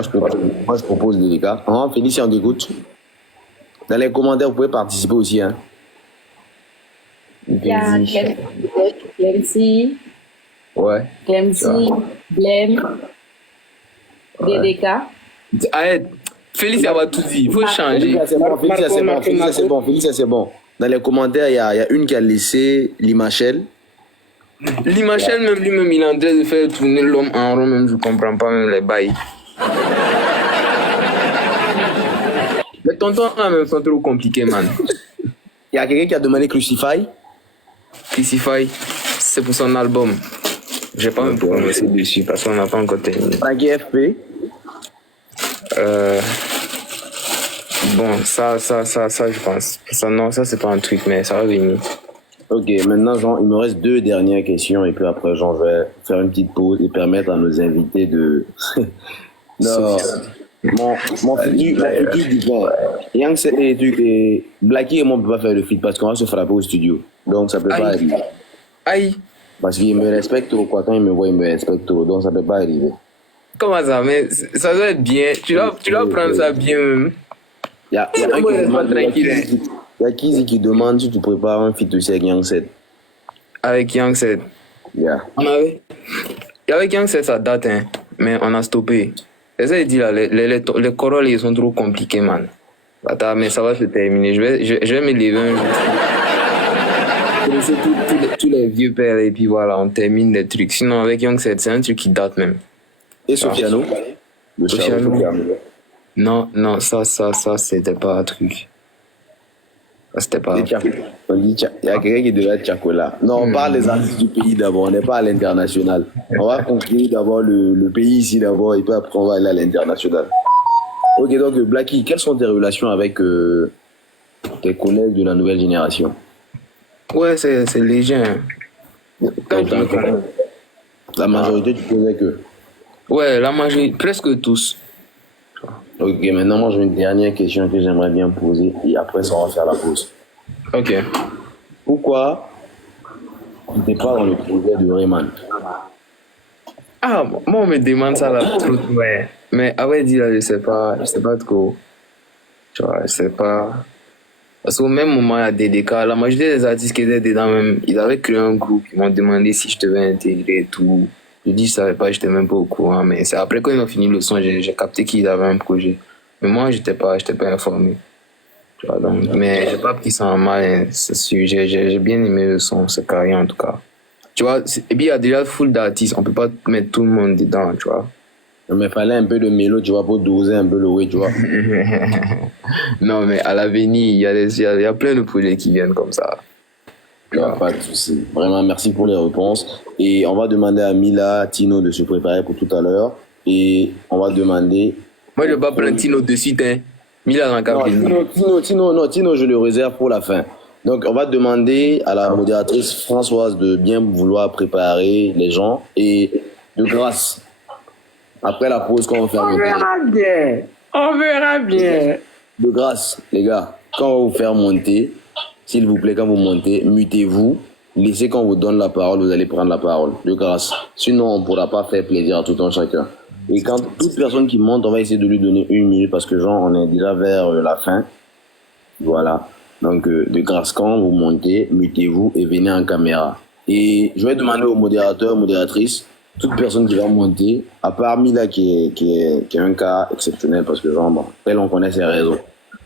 Moi, je propose des dégâts. Félicien, on t'écoute. Dans les commentaires, vous pouvez participer aussi. Hein. Il y a Clemcy, Ouais. Blem, DDK. Arrête. Félicien va tout dire. Il faut changer. Félicien, c'est bon. Dans les commentaires, il y a une qui a laissé Limachel. Limachel, même lui-même, il est en train de faire tourner l'homme en rond, même je comprends pas même les bails. Les tontons là même sont trop compliqués, man. Il y a quelqu'un qui a demandé Crucify. Crucify, c'est pour son album. J'ai pas même prononcé dessus parce qu'on n'a pas encore terminé. Frankie FP. Bon, ça, je pense. Ça, non, ça, c'est pas un truc, mais ça va venir. Ok, maintenant, Jean, il me reste 2 dernières questions et puis après, Jean, je vais faire une petite pause et permettre à nos invités de... non, mon futur dit bon, Yang, c'est des trucs et Blacky et moi, on peut pas faire le feat parce qu'on va se frapper au studio. Donc, ça peut pas arriver. Aïe. Parce qu'il me respecte trop, quoi. Quand il me voit, il me respecte trop. Donc, ça peut pas arriver. Comment ça? Mais ça doit être bien. Tu dois prendre ça bien même. Il y a Kizi qui demande si tu prépares un feat aussi avec Yang 7. Avec Yang 7. Yeah. Avec Yang 7, ça date, hein. Mais on a stoppé. C'est ça, il dit là, les corolles, ils sont trop compliqués, man. Attends, mais ça va se terminer. Je vais me lever un jour. Je vais laisser tous les vieux pères et puis voilà, on termine les trucs. Sinon, avec Young 7, c'est un truc qui date même. Et Sofiano? Sofiano. Non, ça, c'était pas un truc. Ça, c'était pas. On dit, il y a quelqu'un qui devait être Chakola. Non, on parle des artistes du pays d'abord, on n'est pas à l'international. On va conclure d'abord le pays ici d'abord et puis après on va aller à l'international. Ok, donc Blacky, quelles sont tes relations avec tes collègues de la nouvelle génération? Ouais, c'est léger. Hein. La majorité, tu connais que? Ouais, la majorité, presque tous. Ok, maintenant, moi, j'ai une dernière question que j'aimerais bien poser et après, ça, on va faire la pause. Ok. Pourquoi tu n'es pas dans le projet de Rayman? Ah, moi, on me demande ça là, trop, ouais. Mais à vrai dire, là, je sais pas trop. Tu vois, je sais pas. Parce qu'au même moment, il y a DDK, la majorité des artistes qui étaient dedans, même, ils avaient créé un groupe, ils m'ont demandé si je devais intégrer et tout. Je dis, je savais pas, j'étais même pas au courant, mais c'est après quand ils ont fini le son, j'ai capté qu'ils avaient un projet. Mais moi, j'étais pas informé. Tu vois, donc, mais j'ai pas pris ça en mal, hein, c'est sûr, j'ai bien aimé le son, c'est carré en tout cas. Tu vois, et puis il y a déjà full d'artistes, on peut pas mettre tout le monde dedans, tu vois. Mais fallait un peu de mélo, tu vois, pour doser un peu le way, tu vois. Non, mais à l'avenir, il y a plein de projets qui viennent comme ça. Pas de souci. Vraiment, merci pour les réponses. Et on va demander à Mila, Tino de se préparer pour tout à l'heure. Et on va demander. Moi, je vais pas prendre Tino de suite, hein. Mila dans la cabine. Tino, je le réserve pour la fin. Donc, on va demander à la modératrice Françoise de bien vouloir préparer les gens. Et de grâce, après la pause, quand on va faire On verra bien. On verra bien. De grâce, les gars, quand on va vous faire monter, s'il vous plaît, quand vous montez, mutez-vous. Laissez quand on vous donne la parole, vous allez prendre la parole. De grâce. Sinon, on ne pourra pas faire plaisir à tout un chacun. Et quand toute personne qui monte, on va essayer de lui donner 1 minute parce que, genre, on est déjà vers la fin. Voilà. Donc, de grâce, quand vous montez, mutez-vous et venez en caméra. Et je vais demander aux modérateurs, modératrices, toute personne qui va monter, à part Mila qui est un cas exceptionnel parce que, genre, bon, elle, on connaît ses raisons.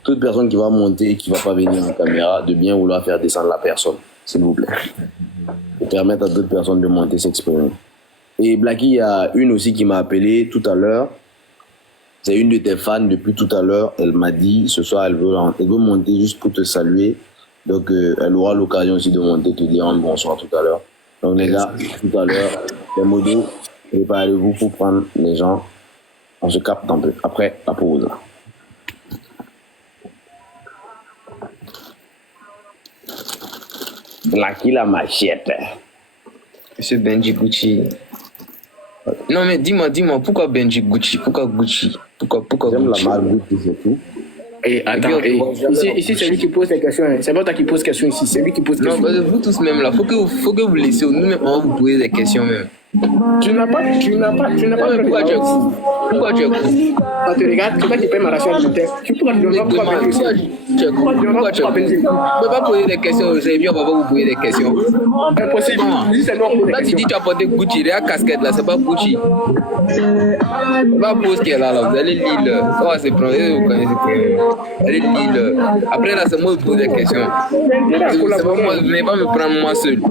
Toute personne qui va monter et qui ne va pas venir en caméra, de bien vouloir faire descendre la personne, s'il vous plaît. Et permettre à d'autres personnes de monter, s'exprimer. Et Blacky, il y a une aussi qui m'a appelé tout à l'heure. C'est une de tes fans depuis tout à l'heure. Elle m'a dit, ce soir, elle veut monter juste pour te saluer. Donc, elle aura l'occasion aussi de monter, te dire un bonsoir tout à l'heure. Donc, les gars, tout à l'heure, les modos, préparez-vous pour prendre les gens. On se capte un peu après la pause. Blacky la machette. Monsieur Benji Gucci. Non, mais dis-moi, pourquoi Benji Gucci? Pourquoi Gucci? Pourquoi J'aime Gucci? la marque Gucci, c'est tout. Et attends, ici c'est lui qui pose les questions. C'est pas toi qui pose questions ici, c'est lui qui pose Non, questions. parce que vous tous même là, faut que vous laissiez nous-mêmes, on va vous poser des questions même. Tu n'as pas. Pourquoi tu es cool? Pourquoi tu es cool? Quand tu regardes, c'est toi qui paye ma ration alimentaire. Pourquoi tu ne dois pas payer Pourquoi tu es cool? Pourquoi tu es cool? Vous ne pouvez pas poser des questions aujourd'hui, on va pas vous poser des questions. Impossible. Dis c'est non pour les Là, tu questions. dis tu as porté Gucci, la casquette là, c'est pas Gucci. C'est pas pose qui est là, vous allez lire le. Ça va se prendre, vous connaissez que. Allez lire le. Après là, c'est moi qui pose des questions. C'est pas moi, vous n'allez pas me prendre moi seul.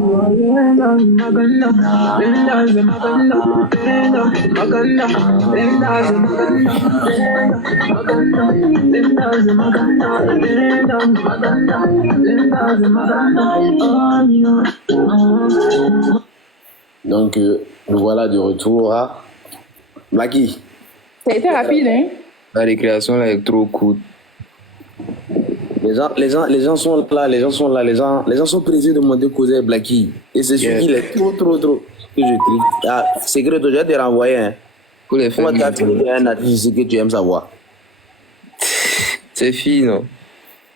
Donc, nous voilà de retour à Blacky. Ça a été rapide, hein? La récréation là est trop cool. Les gens sont là, les gens sont pressés de monter causer Blacky. Et c'est sûr qu'il est trop que je tripe. Ah, secret, je vais te renvoyer. Hein. Pour les Comment femmes. tu as fait un artiste que tu aimes savoir? C'est fille, non?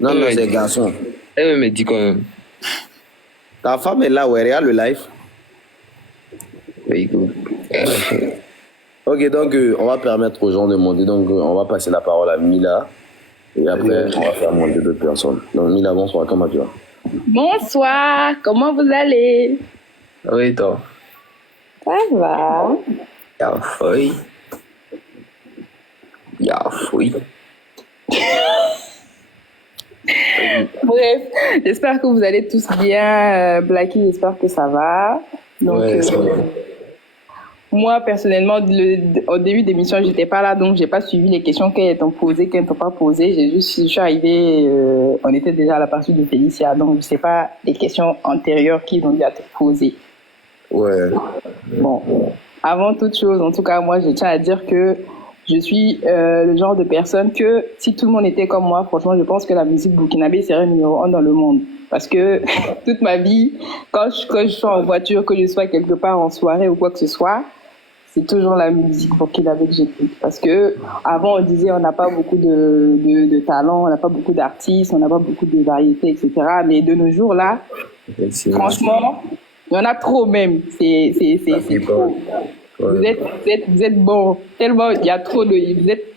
Non, mais c'est garçon. Elle me dit quand même. Ta femme est là, ouais, regarde le live. Oui, cool. Ok, donc on va permettre aux gens de monter. Donc on va passer la parole à Mila. Et après, on va faire monter d'autres personnes. Donc Mila, bonsoir, comment tu vas? Bonsoir, comment vous allez? Oui, toi. Ça va. Y'a fouille. Y'a fouille. Bref, j'espère que vous allez tous bien. Blacky, j'espère que ça va. Donc, Ouais, ça va. moi, personnellement, au début de l'émission, j'étais pas là, donc j'ai pas suivi les questions qu'elles t'ont posées, qu'elles t'ont pas posées. Je suis arrivée, on était déjà à la partie de Félicia, donc je sais pas les questions antérieures qu'ils ont dû te poser. Ouais. Bon, avant toute chose, en tout cas, moi, je tiens à dire que je suis le genre de personne que si tout le monde était comme moi, franchement, je pense que la musique burkinabé serait numéro 1 dans le monde. Parce que toute ma vie, quand je suis en voiture, que je sois quelque part en soirée ou quoi que ce soit, c'est toujours la musique burkinabé que j'écoute. Parce que avant, on disait on n'a pas beaucoup de talent, on n'a pas beaucoup d'artistes, on n'a pas beaucoup de variétés, etc. Mais de nos jours, là, franchement, il y en a trop même. C'est trop. Vous êtes bon, tellement, il y a trop de,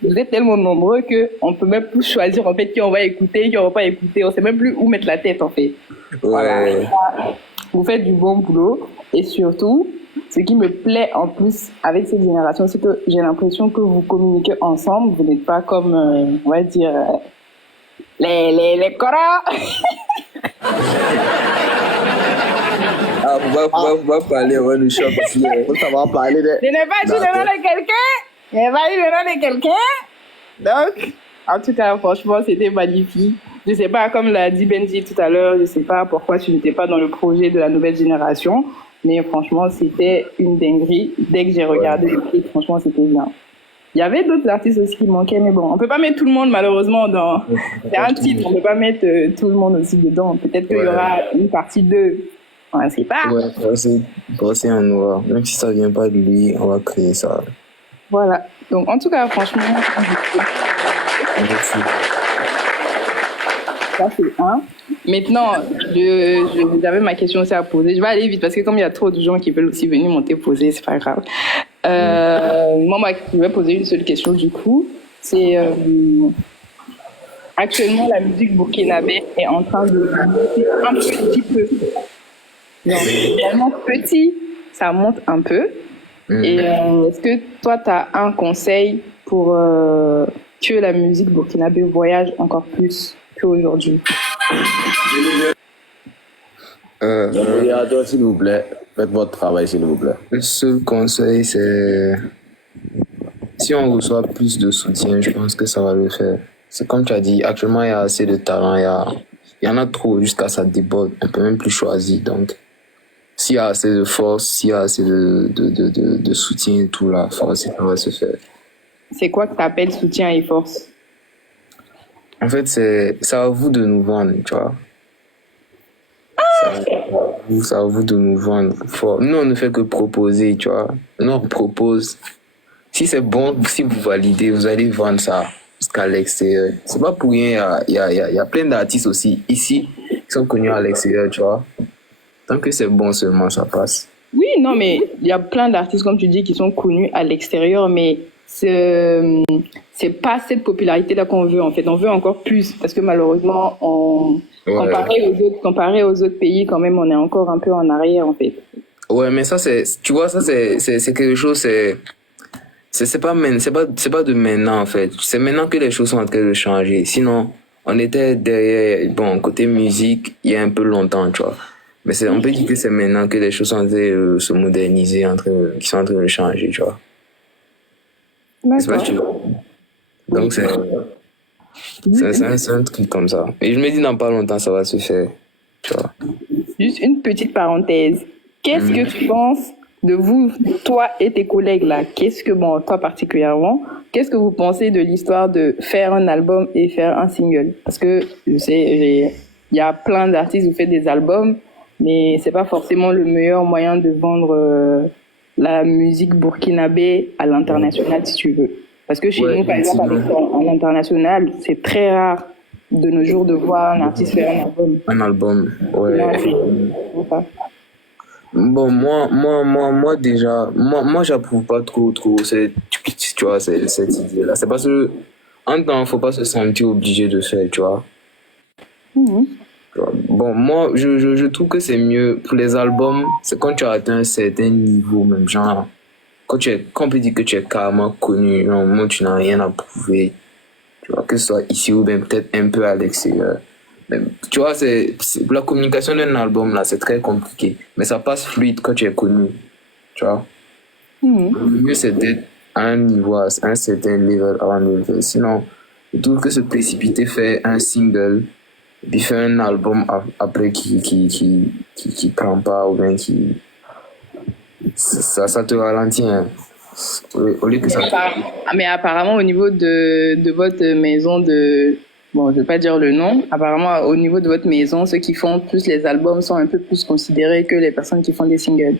vous êtes tellement nombreux qu'on peut même plus choisir, en fait, qui on va écouter, qui on va pas écouter. On sait même plus où mettre la tête, en fait. Ouais. Voilà. Vous faites du bon boulot. Et surtout, ce qui me plaît en plus avec cette génération, c'est que j'ai l'impression que vous communiquez ensemble. Vous n'êtes pas comme, on va dire, les Cora. Ah, on va parler, on va nous choper. Ça va parler de... Je n'ai pas dit le nom de quelqu'un. Je n'ai pas dit le nom de quelqu'un. Donc, en tout cas, franchement, c'était magnifique. Je sais pas, comme l'a dit Benji tout à l'heure, je sais pas pourquoi tu n'étais pas dans le projet de la nouvelle génération. Mais franchement, c'était une dinguerie. Dès que j'ai regardé le clip, franchement, c'était bien. Il y avait d'autres artistes aussi qui manquaient, mais bon, on peut pas mettre tout le monde malheureusement dans... C'est un titre, on peut pas mettre tout le monde aussi dedans. Peut-être qu'il y aura une partie 2. On ne sait pas. Ouais, c'est un noir. Même si ça vient pas de lui, on va créer ça. Voilà. Donc, en tout cas, franchement, ça c'est un. Maintenant, vous avez ma question aussi à poser. Je vais aller vite parce que comme il y a trop de gens qui veulent aussi venir monter poser, c'est pas grave. Moi, je vais poser une seule question du coup. C'est actuellement la musique burkinabé est en train de monter un petit peu. Non, vraiment petit, ça monte un peu. Et est-ce que toi, tu as un conseil pour que la musique burkinabé voyage encore plus qu'aujourd'hui? Modérateur, s'il vous plaît, faites votre travail, s'il vous plaît. Le seul conseil, c'est si on reçoit plus de soutien, je pense que ça va le faire. C'est comme tu as dit, actuellement, il y a assez de talent, il y en a trop jusqu'à ça déborde, on peut même plus choisir. Donc, s'il y a assez de force, s'il y a assez de soutien et tout, là, ça va se faire. C'est quoi que tu appelles soutien et force? En fait, c'est à vous de nous vendre, tu vois. C'est à vous de nous vendre fort. Nous, on ne fait que proposer, tu vois. Nous, on propose. Si c'est bon, si vous validez, vous allez vendre ça jusqu'à l'extérieur. C'est pas pour rien, il y a plein d'artistes aussi ici qui sont connus à l'extérieur, tu vois. Tant que c'est bon seulement, ça passe. Oui, non, mais il y a plein d'artistes, comme tu dis, qui sont connus à l'extérieur, mais c'est pas cette popularité-là qu'on veut, en fait. On veut encore plus, parce que malheureusement, comparé aux autres pays, quand même, on est encore un peu en arrière, en fait. Ouais, mais ça, tu vois, ça, c'est quelque chose, c'est pas de maintenant, en fait. C'est maintenant que les choses sont en train de changer. Sinon, on était derrière, bon, côté musique, il y a un peu longtemps, tu vois. Mais on peut dire que c'est maintenant que les choses sont en train de se moderniser, qui sont en train de changer, tu vois. Donc, c'est un truc comme ça. Et je me dis, dans pas longtemps, ça va se faire, tu vois. Juste une petite parenthèse. Qu'est-ce que tu penses de vous, toi et tes collègues là? Toi particulièrement, qu'est-ce que vous pensez de l'histoire de faire un album et faire un single? Parce que, je sais, il y a plein d'artistes qui font des albums, mais c'est pas forcément le meilleur moyen de vendre la musique burkinabé à l'international, si tu veux. Parce que chez nous, par exemple, à l'international, c'est très rare de nos jours de voir un artiste faire un album. Un album, ouais. Bon, moi déjà, j'approuve pas trop, tu vois, cette idée-là. C'est parce que, en même temps, faut pas se sentir obligé de faire, tu vois. Bon, moi, je trouve que c'est mieux pour les albums, c'est quand tu as atteint un certain niveau, même genre, quand on peut dire que tu es carrément connu, genre, moi, tu n'as rien à prouver, tu vois, que ce soit ici ou bien peut-être un peu à l'extérieur. Mais, tu vois, la communication d'un album, là, c'est très compliqué, mais ça passe fluide quand tu es connu, tu vois. Le mieux, c'est d'être à un niveau, à un certain level avant de le faire. Sinon, je trouve que se précipiter, faire un single, puis faire un album après qui prend pas ou bien ça te ralentit, hein. Au lieu que ça mais apparemment au niveau de votre maison bon, je vais pas dire le nom, apparemment au niveau de votre maison, ceux qui font plus les albums sont un peu plus considérés que les personnes qui font des singles.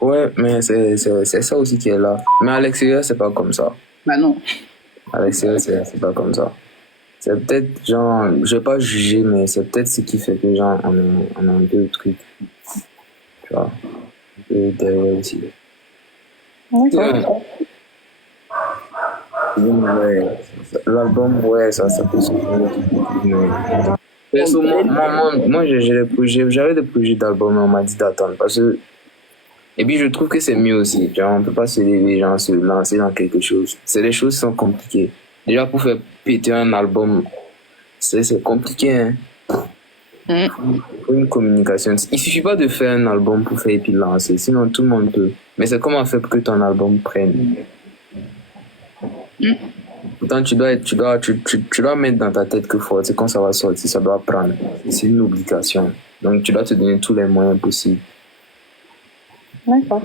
Ouais, mais c'est ça aussi qui est là. Mais à l'extérieur, c'est pas comme ça. Bah non. À l'extérieur, c'est pas comme ça. C'est peut-être, genre, je vais pas juger, mais c'est peut-être ce qui fait que, genre, on a un peu le truc. Tu vois. Un peu derrière aussi. D'accord. Ouais, l'album, ouais, ça peut se faire. Personnellement, moi, j'avais des projets d'album, mais on m'a dit d'attendre. Parce que, et puis, je trouve que c'est mieux aussi. Genre, on peut pas se lever, genre, se lancer dans quelque chose. C'est des choses qui sont compliquées. Déjà, pour faire péter un album, c'est compliqué, hein. Pour une communication. Il suffit pas de faire un album pour faire et puis lancer. Sinon, tout le monde peut. Mais c'est comment faire pour que ton album prenne. Pourtant, tu dois mettre dans ta tête que c'est quand ça va sortir, ça doit prendre. C'est une obligation. Donc, tu dois te donner tous les moyens possibles. D'accord.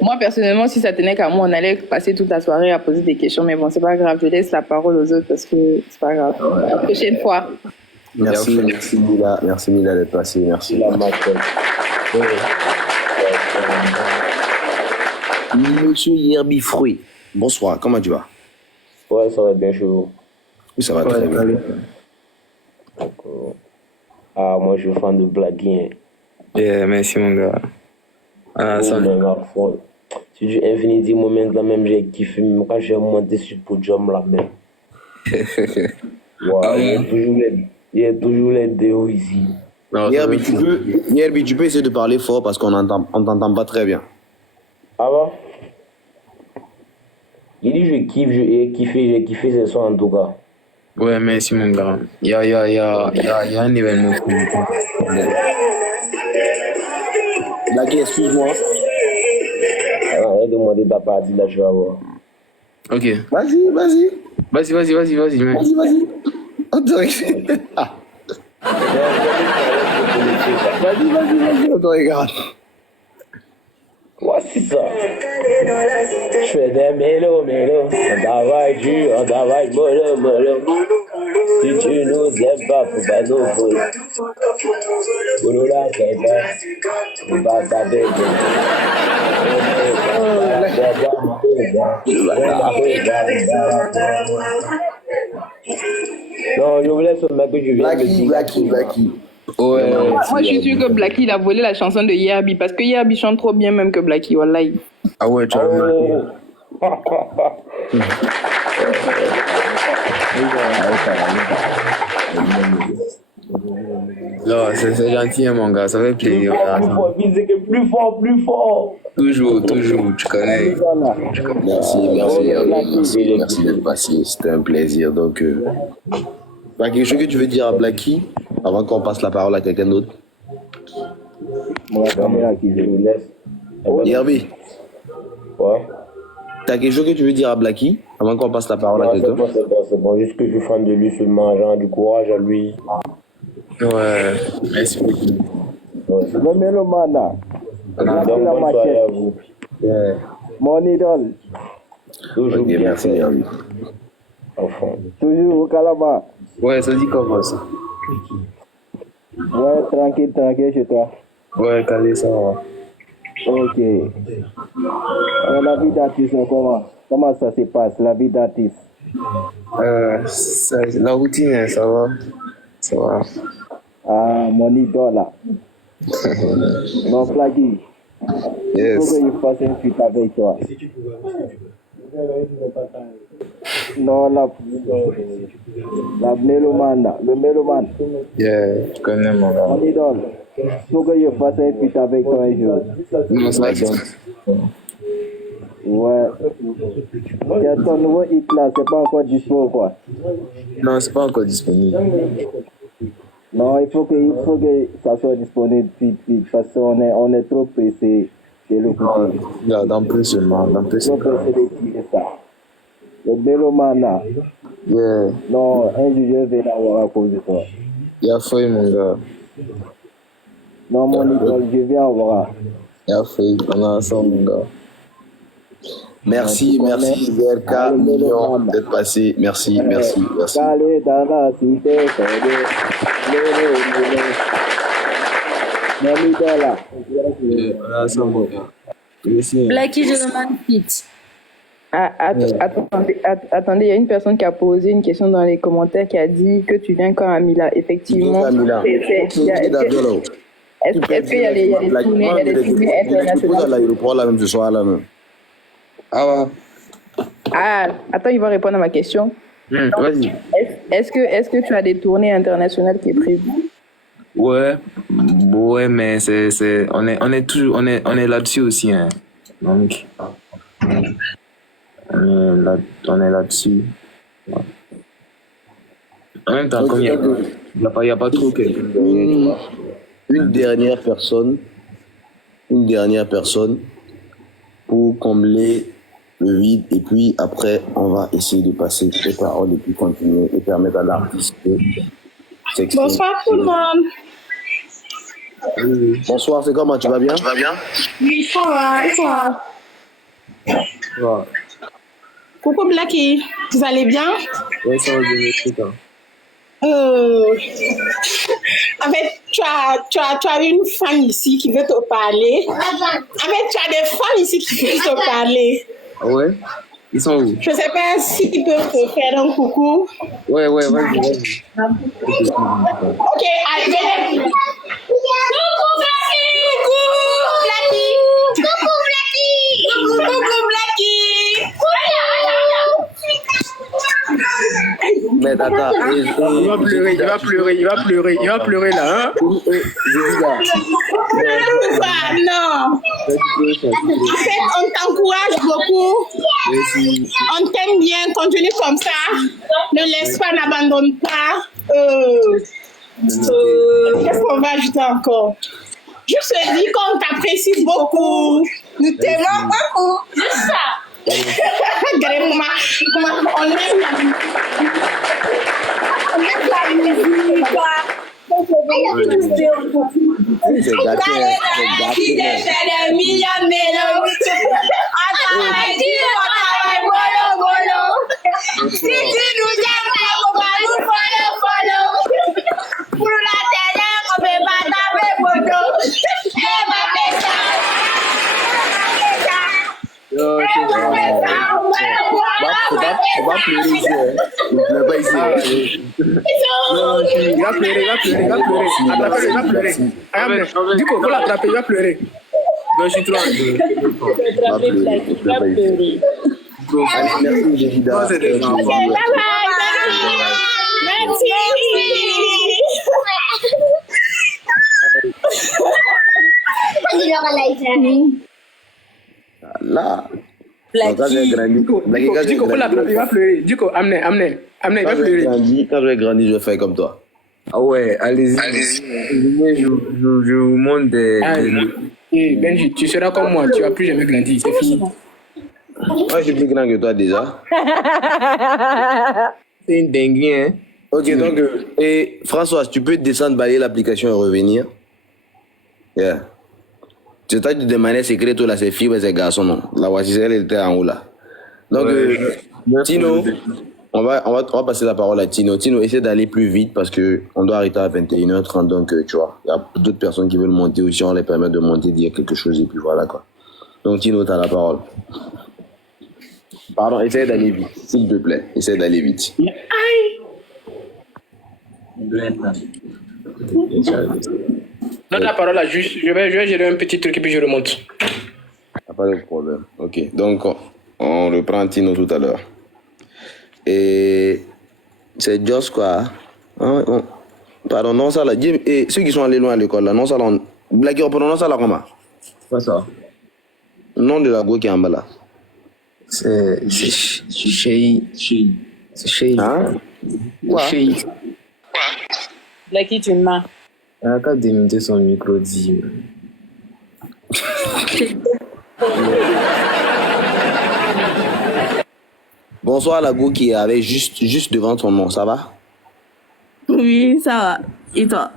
Moi, personnellement, si ça tenait qu'à moi, on allait passer toute la soirée à poser des questions. Mais bon, c'est pas grave. Je laisse la parole aux autres parce que c'est pas grave. La prochaine fois. Merci Mila. Merci Mila d'être passée. Merci. Monsieur Yerbi Fruit. Bonsoir, comment tu vas? Ouais, ça va bien chaud. Oui, ça va très bien. Ah, moi, je suis fan de Blacky. Yeah, merci mon gars. C'est du Infinity Moment là même, j'ai kiffé. Même quand j'ai monté sur le podium là même. Ouais, il y a toujours les déos ici. Yerbi, tu peux essayer de parler fort parce qu'on t'entend pas très bien. Ah bon? Il dit j'ai kiffé ce soir en tout cas. Ouais, merci mon gars. Il y a un événement. Blacky, excuse-moi. Ah, demandé ta partie là, je vais voir. Ok. Vas-y. Vas-y. Vas-y, on te regarde. Voici ça. Je fais des mélos. On travaille dur, on travaille mollo. Si tu nous aimes pas, faut pas nous voler. Pour la tête, on va s'abaisser. Non, je voulais ce mec que je viens Blacky. Ouais. Moi, je suis sûr que Blacky, il a volé la chanson de Yerbi parce que Yerbi chante trop bien même que Blacky, wallahi. Ah ouais, tu as vu. Non, c'est gentil, hein, mon gars, ça fait plaisir. Plus fort. Toujours, tu connais. Merci d'être passé, c'était un plaisir. Donc, t'as quelque chose que tu veux dire à Blacky avant qu'on passe la parole à quelqu'un d'autre? Moi, la caméra qui je vous laisse. Yerbi, Ouais. t'as quelque chose que tu veux dire à Blacky avant qu'on passe la parole à quelqu'un? C'est bon, juste que je suis fan de lui seulement, genre du courage à lui. Ouais, merci beaucoup. Le mélomane. Donc, bonne soirée à vous. Yeah. Mon idole. Toujours Ok, bien merci fait. Yerbi. Enfin. Toujours au Calama. Ouais, ça dit comment ça? Ouais, tranquille chez toi. Ouais, calé, ça va. Ok. La vie d'artiste, comment ça se passe, la vie d'artiste? La routine, ça va. Ça va. Ah, mon idole là. Non, Flaggy. Yes. Il faut que je fasse une suite avec toi. Non, la mélomane, le mélomane. Yeah, je connais mon gars. Mon idole. Il faut que je fasse une suite avec toi un jour. Non, ça Ouais. C'est ton nouveau hit là, c'est pas encore dispo quoi. Non, c'est pas encore disponible. Non, il faut que ça soit disponible vite, parce qu'on est trop pressé de l'écouter. Là, dans plus seulement, Trop pressé de tirer ça. Le mélomane là. Yeah. Non, un jour je vais l'avoir à cause de toi. Il a fait mon gars. Non, mon idole, je viens voir. Il a fait, on a ensemble mon gars. Merci ZRK million d'être passé. Merci. Allez dans la cité, Blacky, je demande vite. Attendez, il y a une personne qui a posé une question dans les commentaires qui a dit que tu viens quand Amila. Effectivement. Est-ce qu'il y a des tournées internationales? À l'aéroport là même ce soir là même. Attends, il va répondre à ma question. Vas-y. Est-ce que tu as des tournées internationales qui est prévues? Ouais, mais on est là-dessus aussi, hein. Donc, on est là-dessus. Ouais. En même temps, comme il n'y a pas trop une dernière personne pour combler le vide, et puis après on va essayer de passer les paroles et puis continuer et permettre à l'artiste de s'exprimer. Bonsoir tout le monde. Bonsoir, c'est comment, tu vas bien? Oui, ça va. Ouais. Coucou Blacky, vous allez bien? Ouais, ça va bien, En fait, tu as une femme ici qui veut te parler. En fait, tu as des femmes ici qui veulent te parler. Ah ouais? Ils sont où? Je sais pas s'ils peuvent te faire un coucou. Ouais, vas-y. Ok, allez, venez. Coucou Blacky! Coucou Blacky! Mais attends, il va pleurer là, hein? Non. En fait, on t'encourage beaucoup. On t'aime bien, continue comme ça. Ne laisse pas, n'abandonne pas. Qu'est-ce qu'on va ajouter encore? Juste dis qu'on t'apprécie beaucoup. Nous t'aimons beaucoup. Juste ça. Regardez comment on aime la musique. C'est gâté. Qui déchire des millions de mélos. On travaille, bolo. Si tu nous aimes, on va nous follow. Pour la télé, on peut pas taper photo. On va pleurer ici. On ne pleure pas ici. Il va pleurer. Attrapez-le, il va pleurer. Du coup, faut l'attraper, il va pleurer. Non, je suis trop Il va pleurer. Allez, merci, Jérida. Merci. Là. Blacky, faut l'attraper, il va pleurer. Du coup, amenez, il va pleurer. Quand je vais grandir, je vais faire comme toi. Ah ouais, allez-y. Je vous montre des... Benji, tu seras comme moi, tu vas plus jamais grandir, c'est fini. Moi, je suis plus grand que toi déjà. C'est une dinguerie, hein. Ok, donc, et Françoise, tu peux descendre, balayer l'application et revenir. Yeah. C'est toi qui demandais secret, tout là, c'est filles et c'est garçons, non. La voici, elle était en haut là. Donc, Tino, on va passer la parole à Tino. Tino, essaie d'aller plus vite parce qu'on doit arrêter à 21h30. Donc, tu vois, il y a d'autres personnes qui veulent monter aussi. On les permet de monter, dire quelque chose et puis voilà quoi. Donc, Tino, tu as la parole. Pardon, essaie d'aller vite, s'il te plaît. Essaie d'aller vite. Donne la parole à juste. Je vais gérer un petit truc et puis je remonte. Pas de problème. Ok, donc on reprend Tino tout à l'heure. Et c'est Joss quoi. Pardon, non ça là. Et ceux qui sont allés loin à l'école là, non ça là. Blacky, on prononce ça là comment? Quoi ça? Le nom de la go qui est en bas là. C'est Chéi. C'est Chéi. Hein? Chéi. Blacky, tu m'as. Elle a qu'à démuter son micro, dit. Bonsoir la go qui est avec juste devant ton nom, ça va? Oui, ça va. Et toi?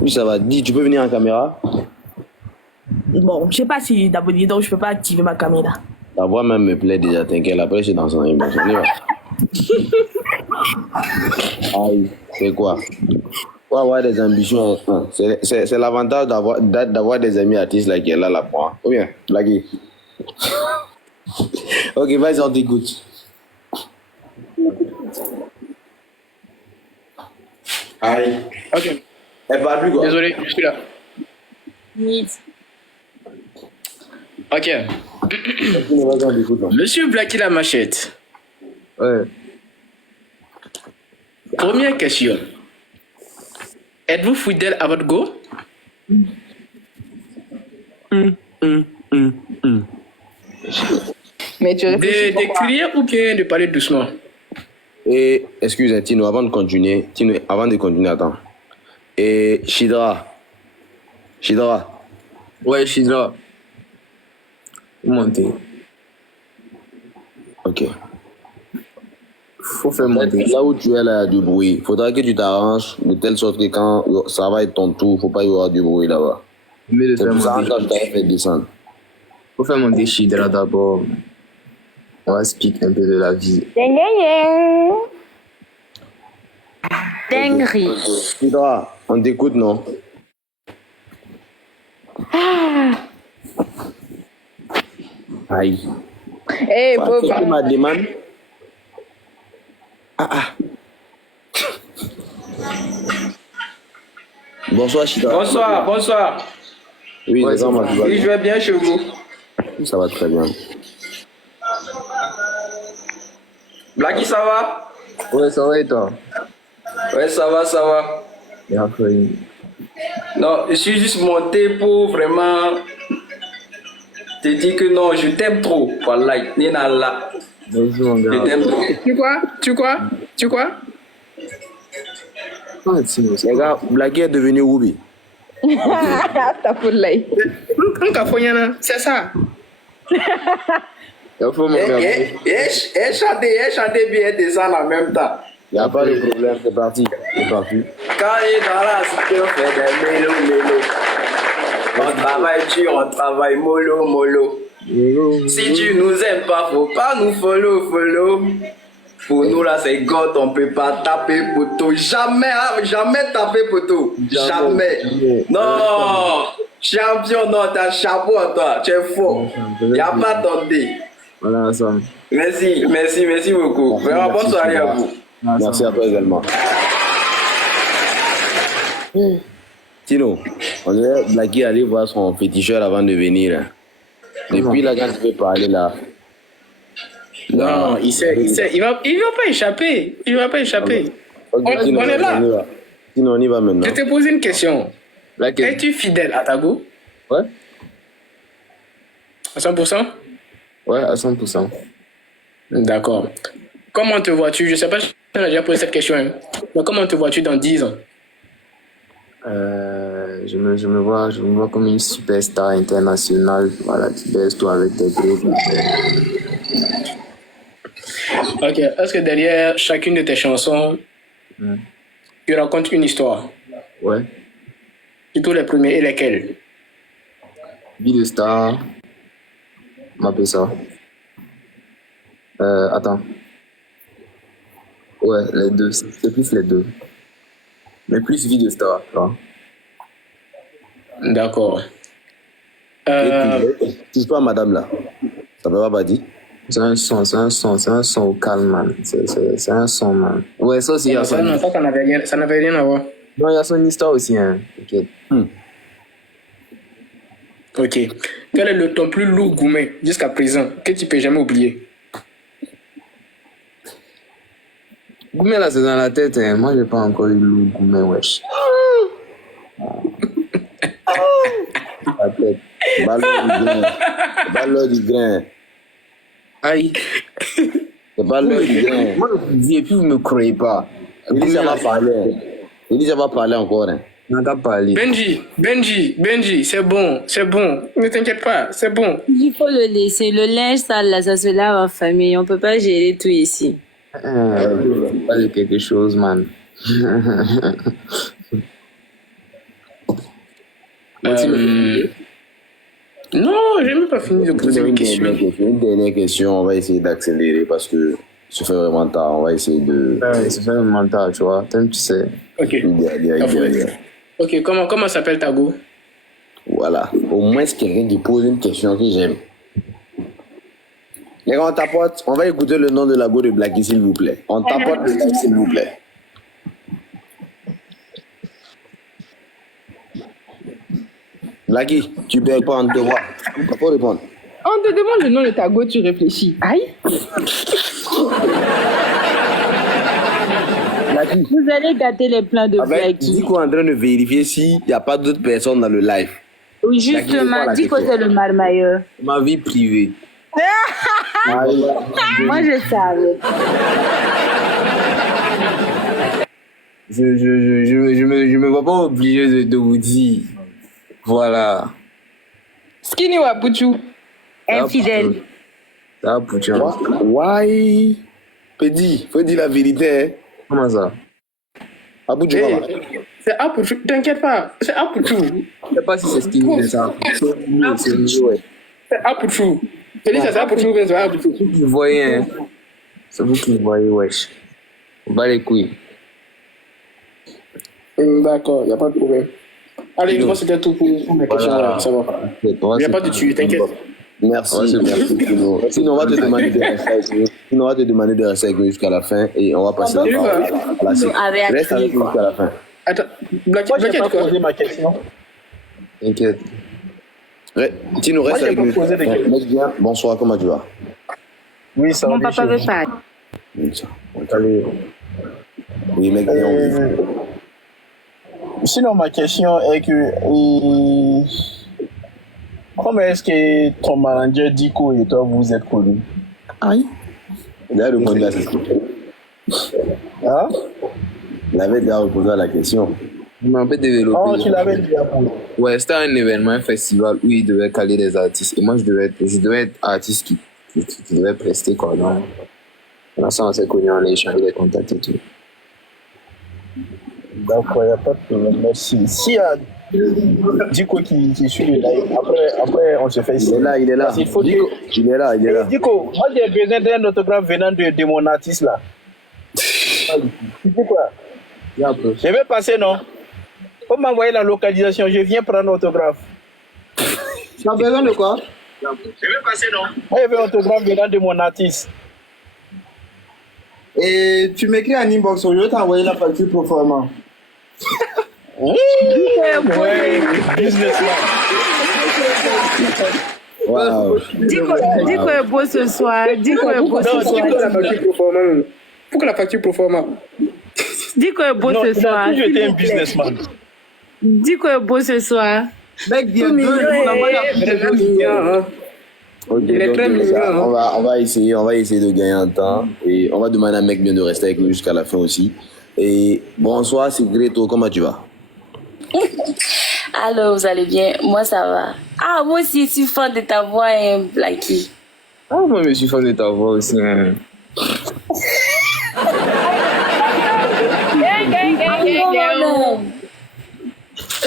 Oui, ça va. Dis, tu peux venir en caméra? Bon, je sais pas si d'abonner, donc je peux pas activer ma caméra. La voix même me plaît déjà, t'inquiète. Après, je suis dans son émotion. Aïe, c'est quoi? Faut avoir des ambitions. C'est l'avantage d'avoir des amis artistes là qui est là pour moi. Ou bien, blaguer. Ok, vas-y, on t'écoute. Aïe. Ok. Elle parle plus quoi. Désolé, je suis là. Ok. Monsieur Blacky la machette. Ouais. Première question. Êtes-vous fidèle à votre go? Mais tu réfléchis De crier ou bien de parler doucement? Et, excusez Tino, avant de continuer, attends. Et Shidra. Ouais, Shidra. Monter. Ok. Faut faire monter. Là où tu es, là, il y a du bruit. Faudra que tu t'arranges de telle sorte que quand ça va être ton tour, faut pas y avoir du bruit là-bas. C'est pour ça que je t'avais fait descendre. Faut faire monter Shidra d'abord. On va speak un peu de la vie. dinguerie. Shidra, on t'écoute, non? Aïe. Eh, C'est ma demande. Bonsoir, Shidra. Bonsoir. Oui, Ouais, ça va. Oui, je vais bien chez vous. Ça va très bien. Blacky, ça va? Ouais, ça va et toi? Ouais, ça va. Et après, Non, je suis juste monté pour vraiment te dire que non, je t'aime trop. Voilà, Nina là. vas-y mon Je gars. t'aime trop. Tu quoi? Les gars, Blacky est devenu Ruby. T'as pour l'œil. C'est ça. Il faut mon gars. Et chanter bien descendre en même temps. Il n'y a pas de problème, c'est parti. Quand il est dans la cité, on fait des mélo. On travaille dur, on travaille mollo. Si tu nous aimes pas, faut pas nous follow. Pour nous là, c'est God, on peut pas taper poteau. Jamais taper poteau. Jamais. Non. Champion, non, t'as un chapeau à toi. Tu es fort. Y a pas d'ordre. Voilà, ensemble. Merci beaucoup. Vraiment, bonne soirée à vous. Merci à toi également. Tino, on dirait Blacky aller voir son féticheur avant de venir. Depuis là, quand tu veux parler là. Non, il sait. Il va pas échapper. Ok, Tino, on est là. Tino, on y va maintenant. Je te pose une question. Es-tu fidèle à ta go? Ouais. À 100%? Ouais, à 100%. D'accord. Comment te vois-tu? Je sais pas si on a déjà posé cette question. Hein. Mais comment te vois-tu dans 10 ans? Je me vois comme une superstar internationale. Voilà, qui baisse tout avec des groupes. Ok. Est-ce que derrière chacune de tes chansons, tu racontes une histoire? Ouais. Surtout les premiers et lesquels? Vie de star. On m'appelle ça. Attends. Ouais, les deux. C'est plus les deux. Mais plus vie de star. Hein. D'accord. Touche pas madame là. Ça va pas dire? C'est un son au calme, man. C'est un son, man. Ouais, ça aussi, il y a son histoire. Ça n'avait rien à voir. Non, il y a son histoire aussi, hein. T'inquiète. Ok. Quel est ton plus lourd gourmet jusqu'à présent que tu peux jamais oublier? Gourmet là, c'est dans la tête, hein. Moi, j'ai pas encore eu le gourmet, wesh. La tête. Balle du grain. Aïe. C'est pas l'heure du grain. Moi, je vous dis, et puis vous me croyez pas. Elisa va parler. Elisa va parler encore, hein. Benji, c'est bon. Ne t'inquiète pas, c'est bon. Il faut le laisser. Le linge sale, là, ça se lave en famille. On peut pas gérer tout ici. Pas de quelque chose, man. Non, j'ai même pas fini de poser une question. Une dernière question, on va essayer d'accélérer parce que se fait vraiment tard. On va essayer de... Ouais, il se fait vraiment tard, tu vois. Toi, tu sais. Ok. Ok, comment s'appelle ta go? Voilà. Au moins, c'est quelqu'un qui pose une question que j'aime. Les gars, on tapote. On va écouter le nom de la go de Blacky, s'il vous plaît. On tapote le nom, s'il vous plaît. Blacky, tu baies pas, on te voit. Tu peux pas répondre. On te demande le nom de ta go, tu réfléchis. Aïe. Vous allez gâter les plans de Blacky. Dis qu'on est en train de vérifier s'il n'y a pas d'autres personnes dans le live. Oui, justement, dis que c'est le marmailleur. Ma vie privée. Moi, je savais. Je me vois pas obligé de vous dire. Voilà. Skinny ou Abuchu? Infidèle. Ça, Abuchu. Why? Pédi, faut dire la vérité. Hein? Comment ça? Abuchu, c'est Abuchu, t'inquiète pas, c'est Abuchu. Je sais pas si c'est Skinny, mais ça. C'est Abuchu. Félix, c'est Abuchu, mais c'est Abuchu. Vous voyez, hein? C'est vous qui me voyez, wesh. On bat les couilles. D'accord, y a pas de problème. Allez, moi c'était tout pour mes questions, voilà. Ça va. Il n'y a pas de tuer, t'inquiète. Merci, merci. Sinon, on va te demander de rester avec nous. Sinon, on va te demander de rester avec nous jusqu'à la fin et on va passer la parole à la suite. Reste avec nous jusqu'à la fin. Attends, Blacky, j'ai pas posé ma question. T'inquiète. Tino, reste avec nous. Mec bien, bonsoir, comment tu vas? Oui, ça va. Mon papa veut pas. Allez. Oui, mec bien. Sinon, ma question est que comment est-ce que ton manager Diko et toi vous êtes connus? Aïe. Il a répondu à cette question. Hein? Il avait déjà répondu à la question. Je m'en vais développer. Oh, tu l'avais déjà répondu. Ouais, c'était un événement, un festival où il devait caler des artistes. Et moi, je devais être artiste qui devait prester, quoi. Donc, là, ça, on s'est connus, on a échangé des contacts et tout. D'accord, il n'y a pas de problème. Merci. S'il y a Diko qui suit le live, après on se fait ici. Il est là. Diko, il est là. Diko, moi j'ai besoin d'un autographe venant de mon artiste là. Tu dis quoi? Je vais passer, non? Faut m'envoyer la localisation, je viens prendre l'autographe. Tu as besoin de quoi? Je vais passer, non? Moi je veux un autographe venant de mon artiste. Et tu m'écris en inbox, je vais t'envoyer la facture pro forma. Ouais, businessman. Wow. Dis-moi est beau ce soir. Dis-moi est beau ce soir. Pourquoi la facture pro forma? Dis-moi est beau ce soir. Non, j'étais un businessman. Dis-moi est beau ce soir. Mec, bien deux, Ok, il est donc, très mignon. on va essayer de gagner un temps et on va demander à mec bien de rester avec nous jusqu'à la fin aussi. Et bonsoir, c'est Greto, comment tu vas? Alors, vous allez bien? Moi, ça va. Ah, moi aussi, je suis fan de ta voix, hein, Blacky. Ah, moi, je suis fan de ta voix aussi. Hein.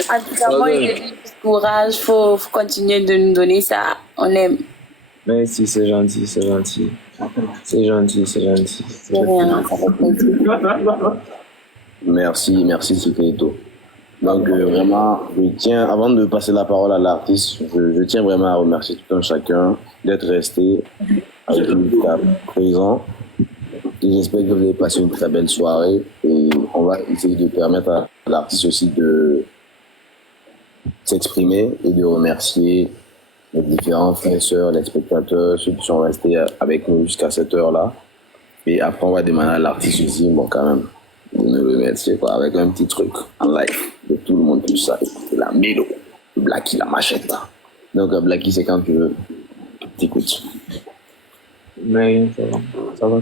En tout cas, moi, il y a du courage, faut continuer de nous donner ça. On aime. Merci, c'est gentil, c'est gentil. C'est gentil, c'est gentil. C'est rien, ça fait plaisir. Merci, Secreto. Donc, vraiment, je tiens, avant de passer la parole à l'artiste, je tiens vraiment à remercier tout un chacun d'être resté avec nous jusqu'à présent. Et j'espère que vous avez passé une très belle soirée et on va essayer de permettre à l'artiste aussi de s'exprimer et de remercier les différents frères et sœurs, les spectateurs, ceux qui sont restés avec nous jusqu'à cette heure-là. Et après, on va demander à l'artiste aussi, bon, quand même, de nous remercier, quoi, avec un petit truc en live, de tout le monde, tout ça. C'est la mélo, le Blacky, la machette, là. Donc, Blacky, c'est quand tu veux, t'écoutes. Mais ça va.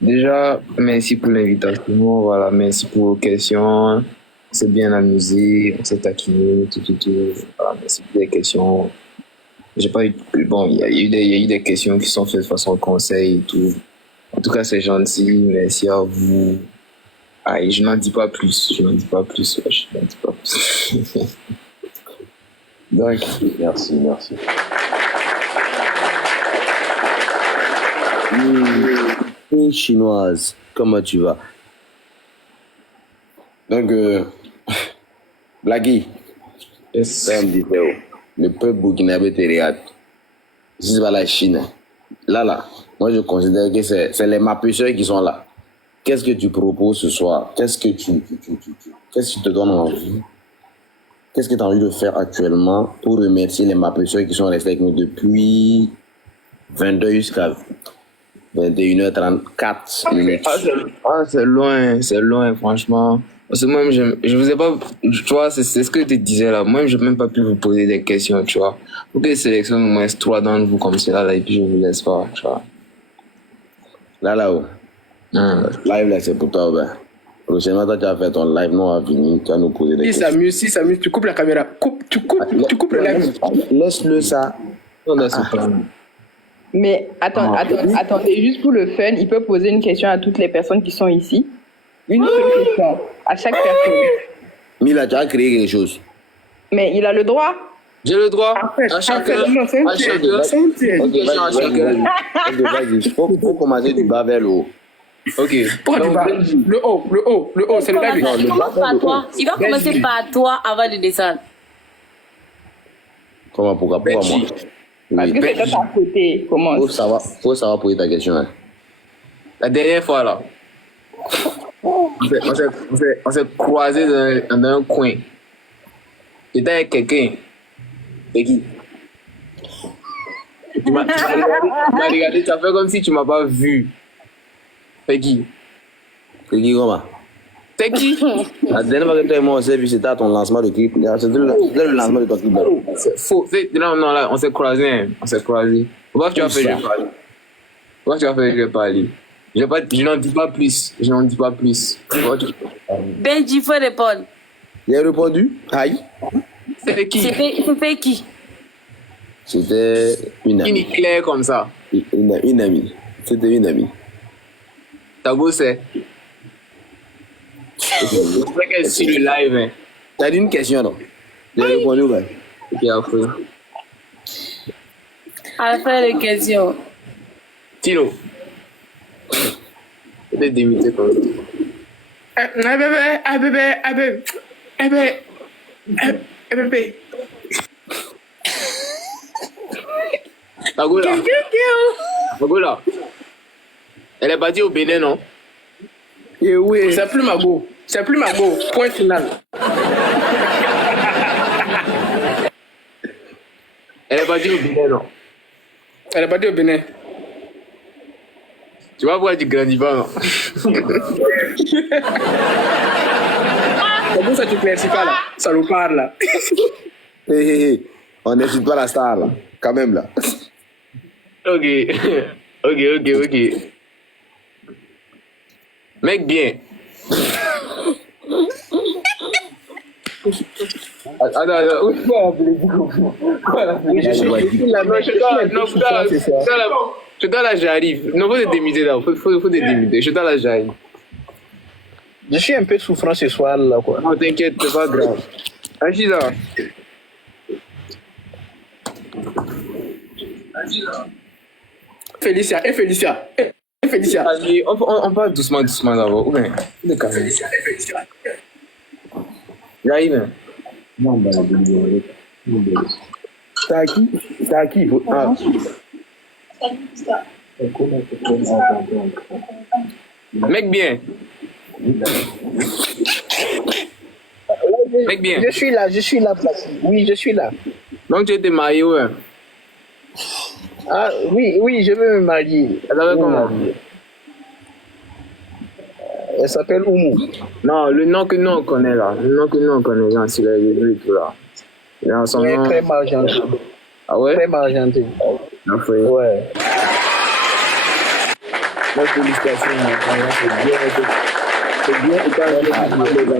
Déjà, merci pour l'invitation, voilà, merci pour vos questions. On s'est bien amusé, on s'est taquiné, tout. Voilà, merci pour les questions. J'ai pas eu, bon, il y a eu des questions qui sont faites de façon conseil et tout. En tout cas, c'est gentil, merci à vous. Ah, et je n'en dis pas plus, Donc, merci. amie chinoise, comment tu vas? Donc, Blackie, le peuple burkinabé te regarde. Si c'est pas la Chine, là, moi je considère que c'est les mapesseurs qui sont là. Qu'est-ce que tu proposes ce soir? Qu'est-ce qui te donne envie? Qu'est-ce que tu as envie de faire actuellement pour remercier les mapesseurs qui sont restés avec nous depuis 22 jusqu'à 21h34 minutes? C'est loin, franchement. Parce que moi, je vous ai pas, tu vois, c'est ce que je te disais là. Moi, je n'ai même pas pu vous poser des questions, tu vois. Faut que je sélectionne au moins 3 d'entre vous comme cela là, et puis je vous laisse pas, tu vois. Là-haut. Live là, c'est pour toi, ben. Prochainement, toi, tu vas faire ton live, nous, à venir, tu vas nous poser des questions. Si s'amuse, tu coupes la caméra. Tu coupes le live. Laisse-le ça. Mais attendez, juste pour le fun, il peut poser une question à toutes les personnes qui sont ici. Une seule question à chaque personne. Mila, tu as créé quelque chose. Mais il a le droit. J'ai le droit. À chacun. Vas-y, faut commencer du bas vers le haut. Ok. Pourquoi du bas? Le haut, c'est le bas. Il commence par toi. Il va commencer par toi avant de descendre. Pourquoi moi? Parce que c'est toi à côté. Comment? Faut savoir poser ta question. Hein. La dernière fois là, on s'est croisés dans un coin. J'étais avec quelqu'un. C'est qui? Tu m'as regardé, tu as fait comme si tu m'as pas vu. C'est qui? C'est qui comment? C'est qui? La dernière fois que toi et moi on s'est vu, c'était à ton lancement de clip. C'était le lancement de ton clip. C'est faux. Non, là, on s'est croisés. Pourquoi tu as fait je vais parler? Je n'en dis pas plus. Benji, il faut répondre. Il a répondu? Aïe. C'était qui? C'était qui? C'était une amie. Une claire comme ça. Une amie. C'était une amie. Ta go c'est? Je crois qu'elle suit le live. Hein. T'as dit une question, non? J'ai répondu, ouais. Ok, après. À faire les questions. Tino. Peut-être démité comme ça. Bébé. Mago. Elle est partie au Bénin, non? Et oui. C'est plus Mago. Point final. Elle est partie au Bénin, non? Elle est partie au Bénin. Tu vois pourquoi tu grandis pas, non? Comment ça tu claircis pas là? Ça nous parle là. On n'insulte pas la star là. Quand même là. Ok. Mec bien. Attends. Je dois là, j'arrive. Non, faut te démuter là. Faut te démuter. Je dois là, j'arrive. Je suis un peu souffrant ce soir là quoi. Non, t'inquiète, c'est pas grave. Achida. Félicia. Vas-y, on parle doucement d'abord. Ouais, de calme. J'arrive. Non, bah, T'as qui? Ah. Mec bien. Mec bien. Je suis là, oui, je suis là. Donc tu étais marié, ouais? Ah, oui, je veux me marier. Elle s'appelle comment? Elle s'appelle Oumou. Non, le nom que nous on connaît là. Genre, sur les réseaux et tout là. Elle est très argentée. Ah ouais? Très argentée. Ouais. Félicitations, c'est bien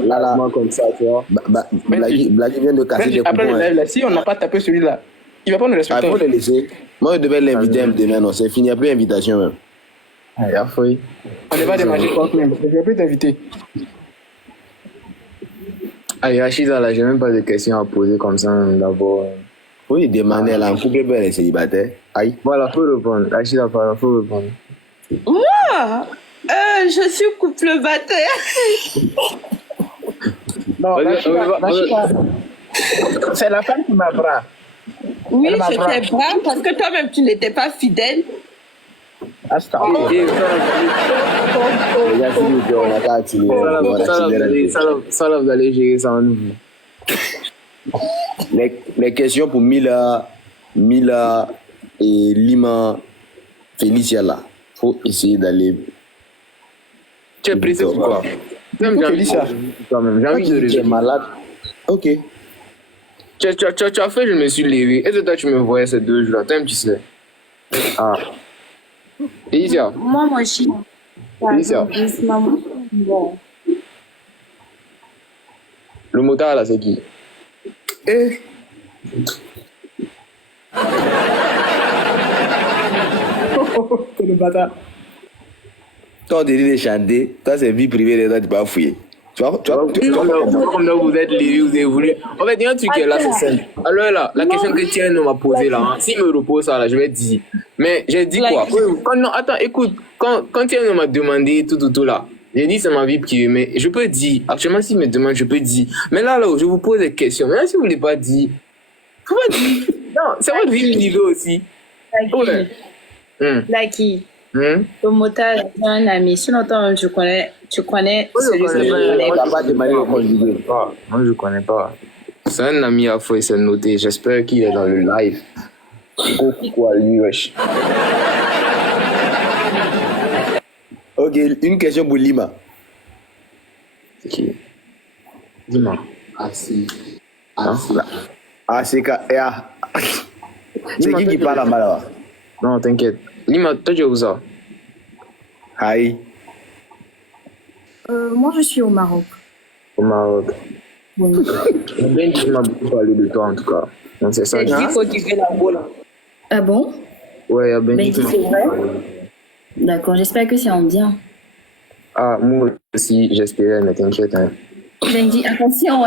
là, comme ça, tu vois. Blague vient de casser des après coupons. le live, là, si on n'a pas tapé celui-là, il va pas nous respecter. Il faut le laisser. Moi, je devais l'inviter demain, non, c'est fini, il n'y a plus d'invitation même. On n'est pas démarrer quoi même, je vais plus t'inviter. Allez, Rachida, là, j'ai même pas de questions à poser comme ça d'abord. Oui, demander là, un couple bel et célibataire. Aïe. Voilà, faut répondre. Rachida, faut répondre. Moi, Moi, je suis couple bataire. Non, c'est la femme qui m'a bras. Oui, je t'ai brave parce que toi-même, tu n'étais pas fidèle. Ça, là, vous allez gérer ça en nous. Les questions pour Mila et Lima, Félicia là. Faut essayer d'aller. Tu es pressé pour quoi? Même Félicia. Quand même, j'ai envie de tu es malade. Ok. Tu as fait, je me suis levé. Est-ce que toi, tu me voyais ces 2 jours-là? Toi-même, tu sais. Ah. Félicia. Moi, je suis. Félicia. Bon. Le motard, là, c'est qui? Eh. C'est le bâtard. Toi, on te dit de chanter. Toi, c'est vie privée, les gens, tu peux pas fouiller. Tu vois, comme vous êtes levé, vous avez voulu. En fait, il y a un truc qui est là, c'est simple. Alors là, la question que Tien m'a posée là, hein, s'il me repose ça là, je vais dire. Mais j'ai dit quoi? Non, attends, écoute, quand Tien m'a demandé tout là, j'ai dit c'est ma vie privée, mais je peux dire, actuellement s'il me demande, je peux dire. Mais là, je vous pose des questions. Maintenant, si vous ne voulez pas dire, faut pas dire. Non, c'est votre vie privée aussi. Ouais. Lucky. Le motard est un ami. Sinon, tu connais celui que je connais. Moi, je connais pas. C'est un ami à fois, c'est noté. J'espère qu'il est dans le live. Quoi, lui, wesh. Ok, une question pour Lima. C'est qui? Dis-moi. C'est qui parle en bas là? Non, t'inquiète. Lima, toi, tu es où ça? Aïe. Moi, je suis au Maroc. Au Maroc. Oui. Ben, tu m'as beaucoup parlé de toi, en tout cas. Donc, c'est ça. C'est dit faut tu fais la boule. Ah bon? Ouais, Ben, Mais tu c'est vrai? D'accord, j'espère que c'est en bien. Ah, moi aussi, j'espérais, mais t'inquiète. Hein. Benji, attention,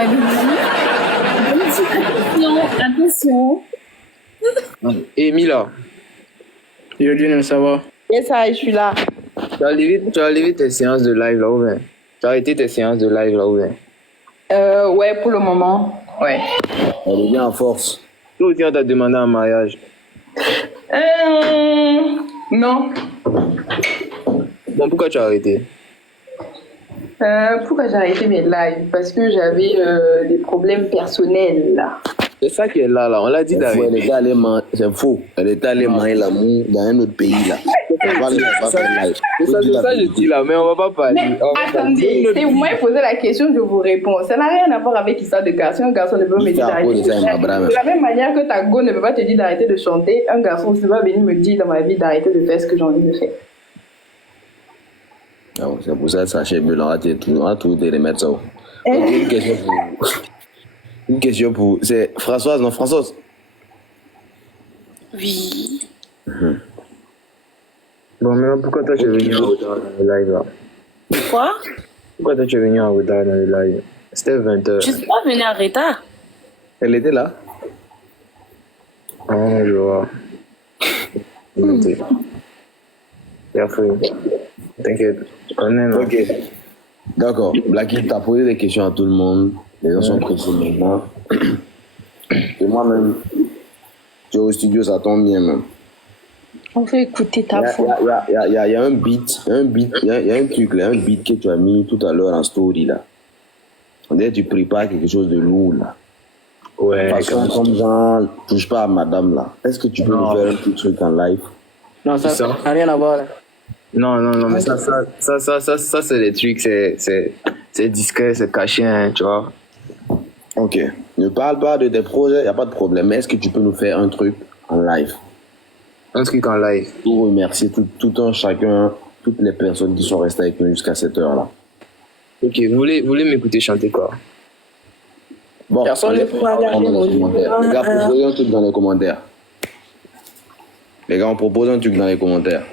attention. Et Mila. Yo, Lionel, ça va? Et ça, je suis là. Tu as levé tes séances de live là ou bien? Tu as arrêté tes séances de live là ou bien? Ouais, pour le moment. Ouais. Elle revient en force. Toi aussi, on t'a demandé un mariage. Non. Bon, pourquoi tu as arrêté? Pourquoi j'ai arrêté mes lives? Parce que j'avais des problèmes personnels là. C'est ça qui est là, on l'a dit d'arrêter. Elle était allée c'est faux. Elle était allée manger l'amour dans un autre pays là. C'est ça que je dis là, mais on va pas parler. Mais attendez, si vous m'avez posé la question, je vous réponds. Ça n'a rien à voir avec l'histoire de garçon. Un garçon ne peut pas me dire d'arrêter de chanter. De la même manière que ta go ne peut pas te dire d'arrêter de chanter, un garçon ne peut pas venir me dire dans ma vie d'arrêter de faire ce que j'ai envie de faire. C'est pour ça que Sacha Blanc a tout de remettre ça. Une question pour. C'est Françoise, non? Françoise? Oui. Bon, maintenant, pourquoi toi tu es venu en retard dans le live là? Quoi? Pourquoi toi tu es venu en retard dans le live? C'était 20h. Je suis pas venue en retard. Elle était là? Ah, je vois. T'inquiète. Ok. D'accord. Blacky, t'as posé des questions à tout le monde. Les gens sont pressés maintenant. Et moi-même, tu es au studio, ça tombe bien même. On veut écouter ta voix. Il y a un beat, il y a un truc là, un beat que tu as mis tout à l'heure en story là. On dirait que tu prépares quelque chose de lourd là. Ouais. Comme genre, touche pas à madame là. Est-ce que tu peux nous faire un petit truc en live? Non, ça n'a rien à voir là. Non, mais ça c'est des trucs, c'est discret, c'est caché, hein, tu vois. Ok. Ne parle pas de tes projets, il n'y a pas de problème. Mais est-ce que tu peux nous faire un truc en live? Un truc en live. Pour remercier tout un chacun, toutes les personnes qui sont restées avec nous jusqu'à cette heure-là. Ok, vous voulez m'écouter chanter quoi? Bon, personne ne pourra regarder dans les commentaires. Les gars, proposez un truc dans les commentaires. Les gars, on propose un truc dans les commentaires.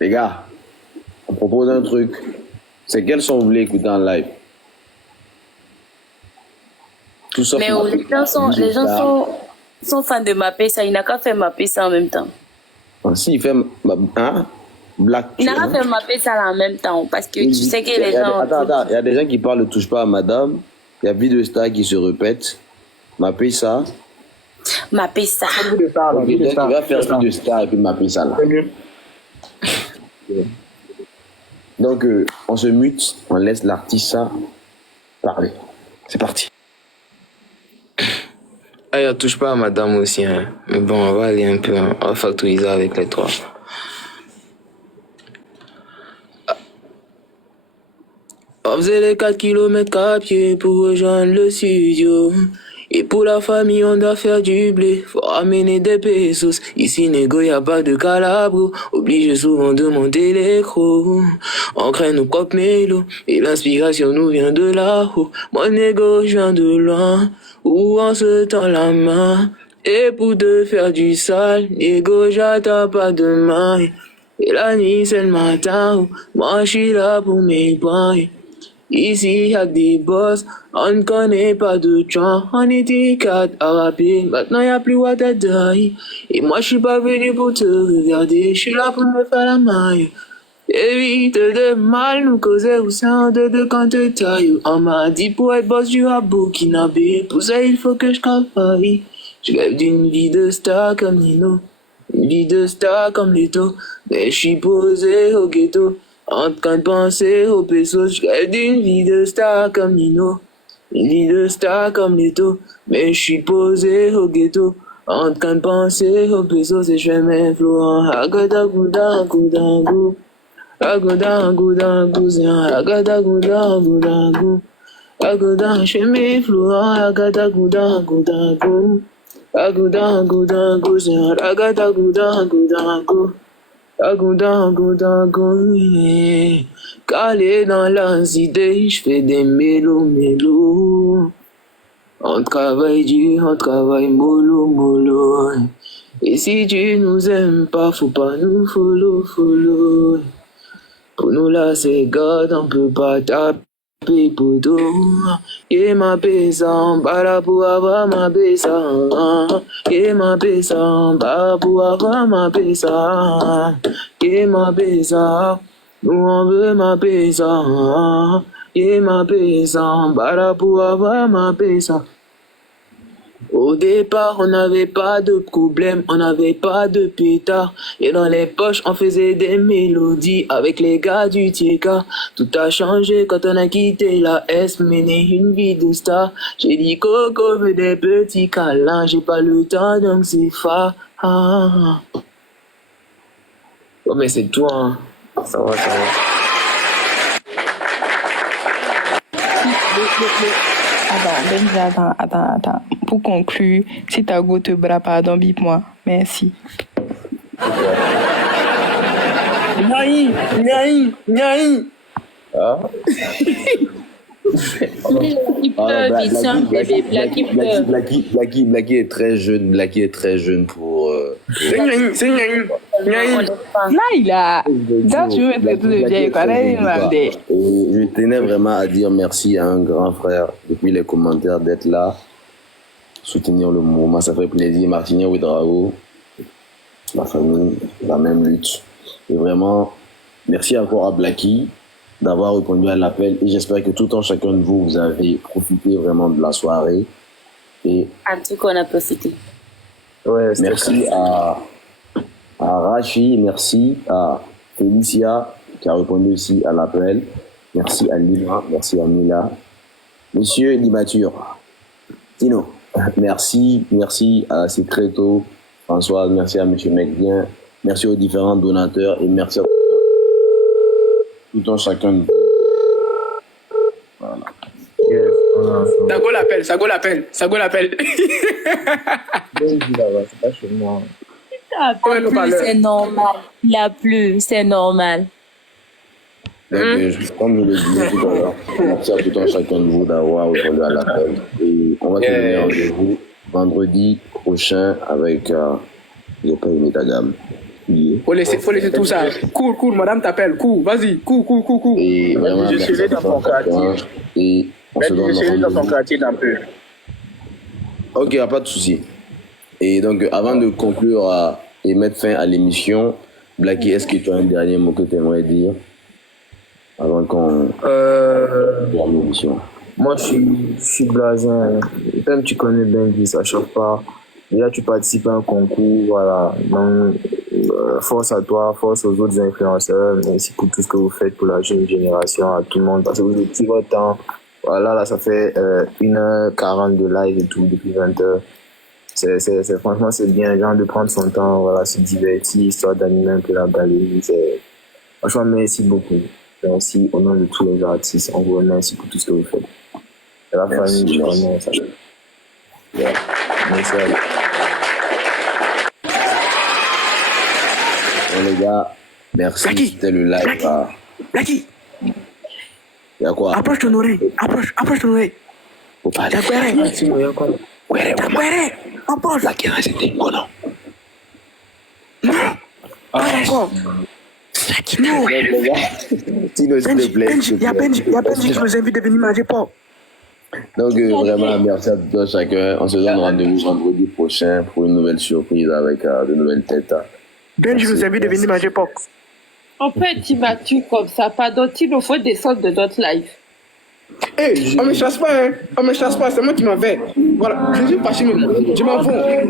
Les gars, on propose un truc. C'est quel son vous voulez écouter en live? Tout ça. Mais les gens sont sont fans de Mapesa, il n'a qu'à faire Mapesa en même temps. Ah, si, il fait... Hein? Black. Il n'a qu'à faire Mapesa là en même temps, parce que tu sais que les gens... Attends, il y a des gens qui parlent ne touche pas à madame. Il y a Video Star qui se répète. Mapesa. Mapesa. Il va faire Video Star et puis Mapesa là. Donc, on se mute, on laisse l'artiste parler. C'est parti. Ah, il ne touche pas à madame aussi. Hein. Mais bon, on va aller un peu, hein. On va factoriser avec les trois. On faisait les 4 kilomètres à pied pour rejoindre le studio. Et pour la famille, on doit faire du blé. Faut ramener des pesos. Ici, négo, y a pas de calabro. Obligé souvent de monter les crocs. On crée nos propres mélos. Et l'inspiration nous vient de là-haut. Moi, négo, je viens de loin. Où on se tend la main. Et pour te faire du sale, négo, j'attends pas demain. Et la nuit, c'est le matin. Moi, je suis là pour mes points. Ici, y'a que des boss, on ne connaît pas de gens, on était 4 à rapper, maintenant y'a plus what I die. Et moi je suis pas venu pour te regarder, je suis là pour me faire la maille. Évite de mal nous causer au sein de quand te taille. On m'a dit pour être boss du Burkinabé, pour ça il faut que je travaille. Je rêve d'une vie de star comme Nino, une vie de star comme Leto, mais je suis posé au ghetto. En train de penser aux pesos, je rêve d'une vie de star comme Nino, une vie de star comme Leto, mais je suis posé au ghetto. En train de penser aux pesos et je fais mes flots en agadagudangudangu, agadagudangu, c'est un agadagudangudangu, agadan, je fais mes flots en agadagudangudangu, agadagudangu, c'est un agadagudangudangu. Calé dans la cité, je fais des mélos. On travaille dur, on travaille mollo. Et si tu nous aimes pas, faut pas nous follow. Pour nous là c'est God, on peut pas taper poteau. Et ma pesa, bara pour avoir ma pesa. Et ma pesa, bara pour avoir ma pesa. Et ma pesa, nous on veut ma pesa. Et ma pesa, bara pour avoir ma pesa. Au départ, on n'avait pas de problème, on n'avait pas de pétard. Et dans les poches, on faisait des mélodies avec les gars du TK. Tout a changé quand on a quitté la S, mené une vie de star. J'ai dit Coco veut des petits câlins, j'ai pas le temps donc c'est fa. Oh mais c'est toi, hein. Ça va. Attends. Pour conclure, si ta go te bras, pardon, bip-moi. Merci. Niaï. Ah. Blacky est très jeune. Blacky est très jeune pour. Là, il a. Là, tu veux être tout de vieille, je tenais vraiment à dire merci à un grand frère depuis les commentaires d'être là, soutenir le mouvement, ça fait plaisir. Martinien Ouedraogo, ma famille, la même lutte. Et vraiment, merci encore à Blacky d'avoir répondu à l'appel et j'espère que tout en chacun de vous, vous avez profité vraiment de la soirée. Et en tout cas, on a profité. Ouais, merci à Rachi, merci à Félicia qui a répondu aussi à l'appel. Merci à Lima, merci à Mila. Monsieur Limature, Tino, merci à Secreto, Françoise, merci à Monsieur Mecbien, merci aux différents donateurs et merci à tout un chacun de vous. Voilà. Ça go l'appel. C'est normal. Il a plu, c'est normal. Comme je le disais tout à l'heure, merci à tout un chacun de vous d'avoir répondu à l'appel. Et on va se donner rendez-vous vendredi prochain avec j'ai pas aimé ta gamme. Faut laisser tout ça. Cool, madame t'appelle. Cool, vas-y. Cool. Et vraiment, je suis dans ton quartier. Et on se donne dans ton quartier un peu. Ok, pas de souci. Et donc, avant de conclure et mettre fin à l'émission, Blacky, est-ce que tu as un dernier mot que tu aimerais dire avant qu'on termine l'émission? Moi, je suis blasé. Même tu connais Benji, ça chauffe pas. Déjà, tu participes à un concours, voilà. Donc, force à toi, force aux autres influenceurs, merci pour tout ce que vous faites pour la jeune génération, à tout le monde, parce que vous êtes votre temps. Voilà, là, ça fait 1h40 de live et tout, depuis 20h. Franchement, c'est bien, genre, de prendre son temps, voilà, se divertir, histoire d'animer un peu la balise. Franchement, merci beaucoup. Merci au nom de tous les artistes. On vous remercie pour tout ce que vous faites. Et la famille, je connais ça. Yeah. Merci à vous. Bon, les gars, merci. C'était le live. Blacky, y'a quoi? approche ton oreille. Approche ton oreille. T'as approche. Blacky, c'était bon, non? Non. Pas d'accord. Non. Tino, s'il te plaît. Il y a Benji qui nous invite à venir manger porc. Donc, vraiment, merci à tous chacun. On se donne rendez-vous vendredi prochain pour une nouvelle surprise avec de nouvelles têtes. Benji nous invite à venir manger porc. On peut être immature comme ça, pardon, il nous faut descendre de notre live. Hey, on me chasse pas, hein. On me chasse pas, c'est moi qui m'en vais. Voilà, je suis parti, je m'en vais.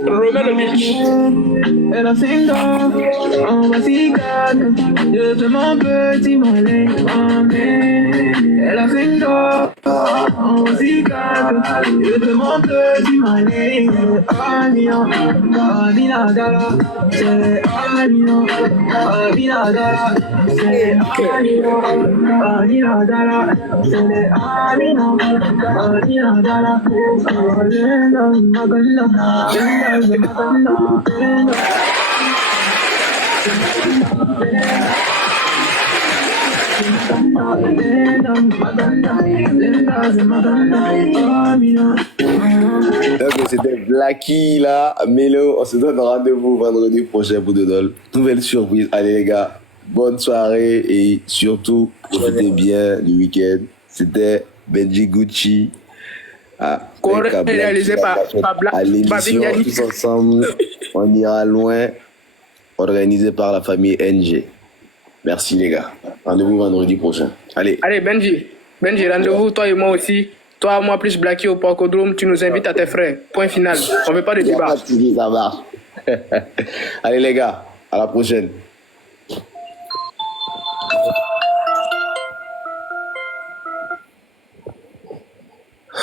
Romain le bitch. Elle a 5 ans, on va s'y gagner. Je te mon petit mollet, elle a 5 ans, on va s'y gagner. Je te mon petit mollet, c'est Alino, Donc c'était Blacky là, Mélo, on se donne rendez-vous vendredi prochain pour de nouvelles surprises. Allez les gars, bonne soirée et surtout profitez bien du week-end. C'était Benji Gucci réalisé par à l'émission tous ensemble. On ira loin, organisé par la famille NG. Merci les gars. Rendez-vous vendredi prochain. Allez. Allez, Benji, rendez-vous, toi et moi aussi. Toi, moi plus Blacky au Parcodrome, tu nous invites à tes frères. Point final. On ne veut pas de débat. Ça marche. Allez les gars, à la prochaine.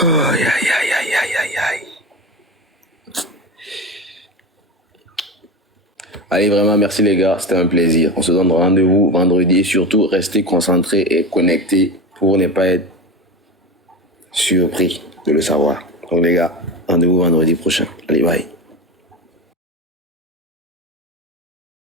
Oh, aïe. Allez, vraiment, merci les gars, c'était un plaisir. On se donne rendez-vous vendredi et surtout, restez concentrés et connectés pour ne pas être surpris de le savoir. Donc les gars, rendez-vous vendredi prochain. Allez, bye.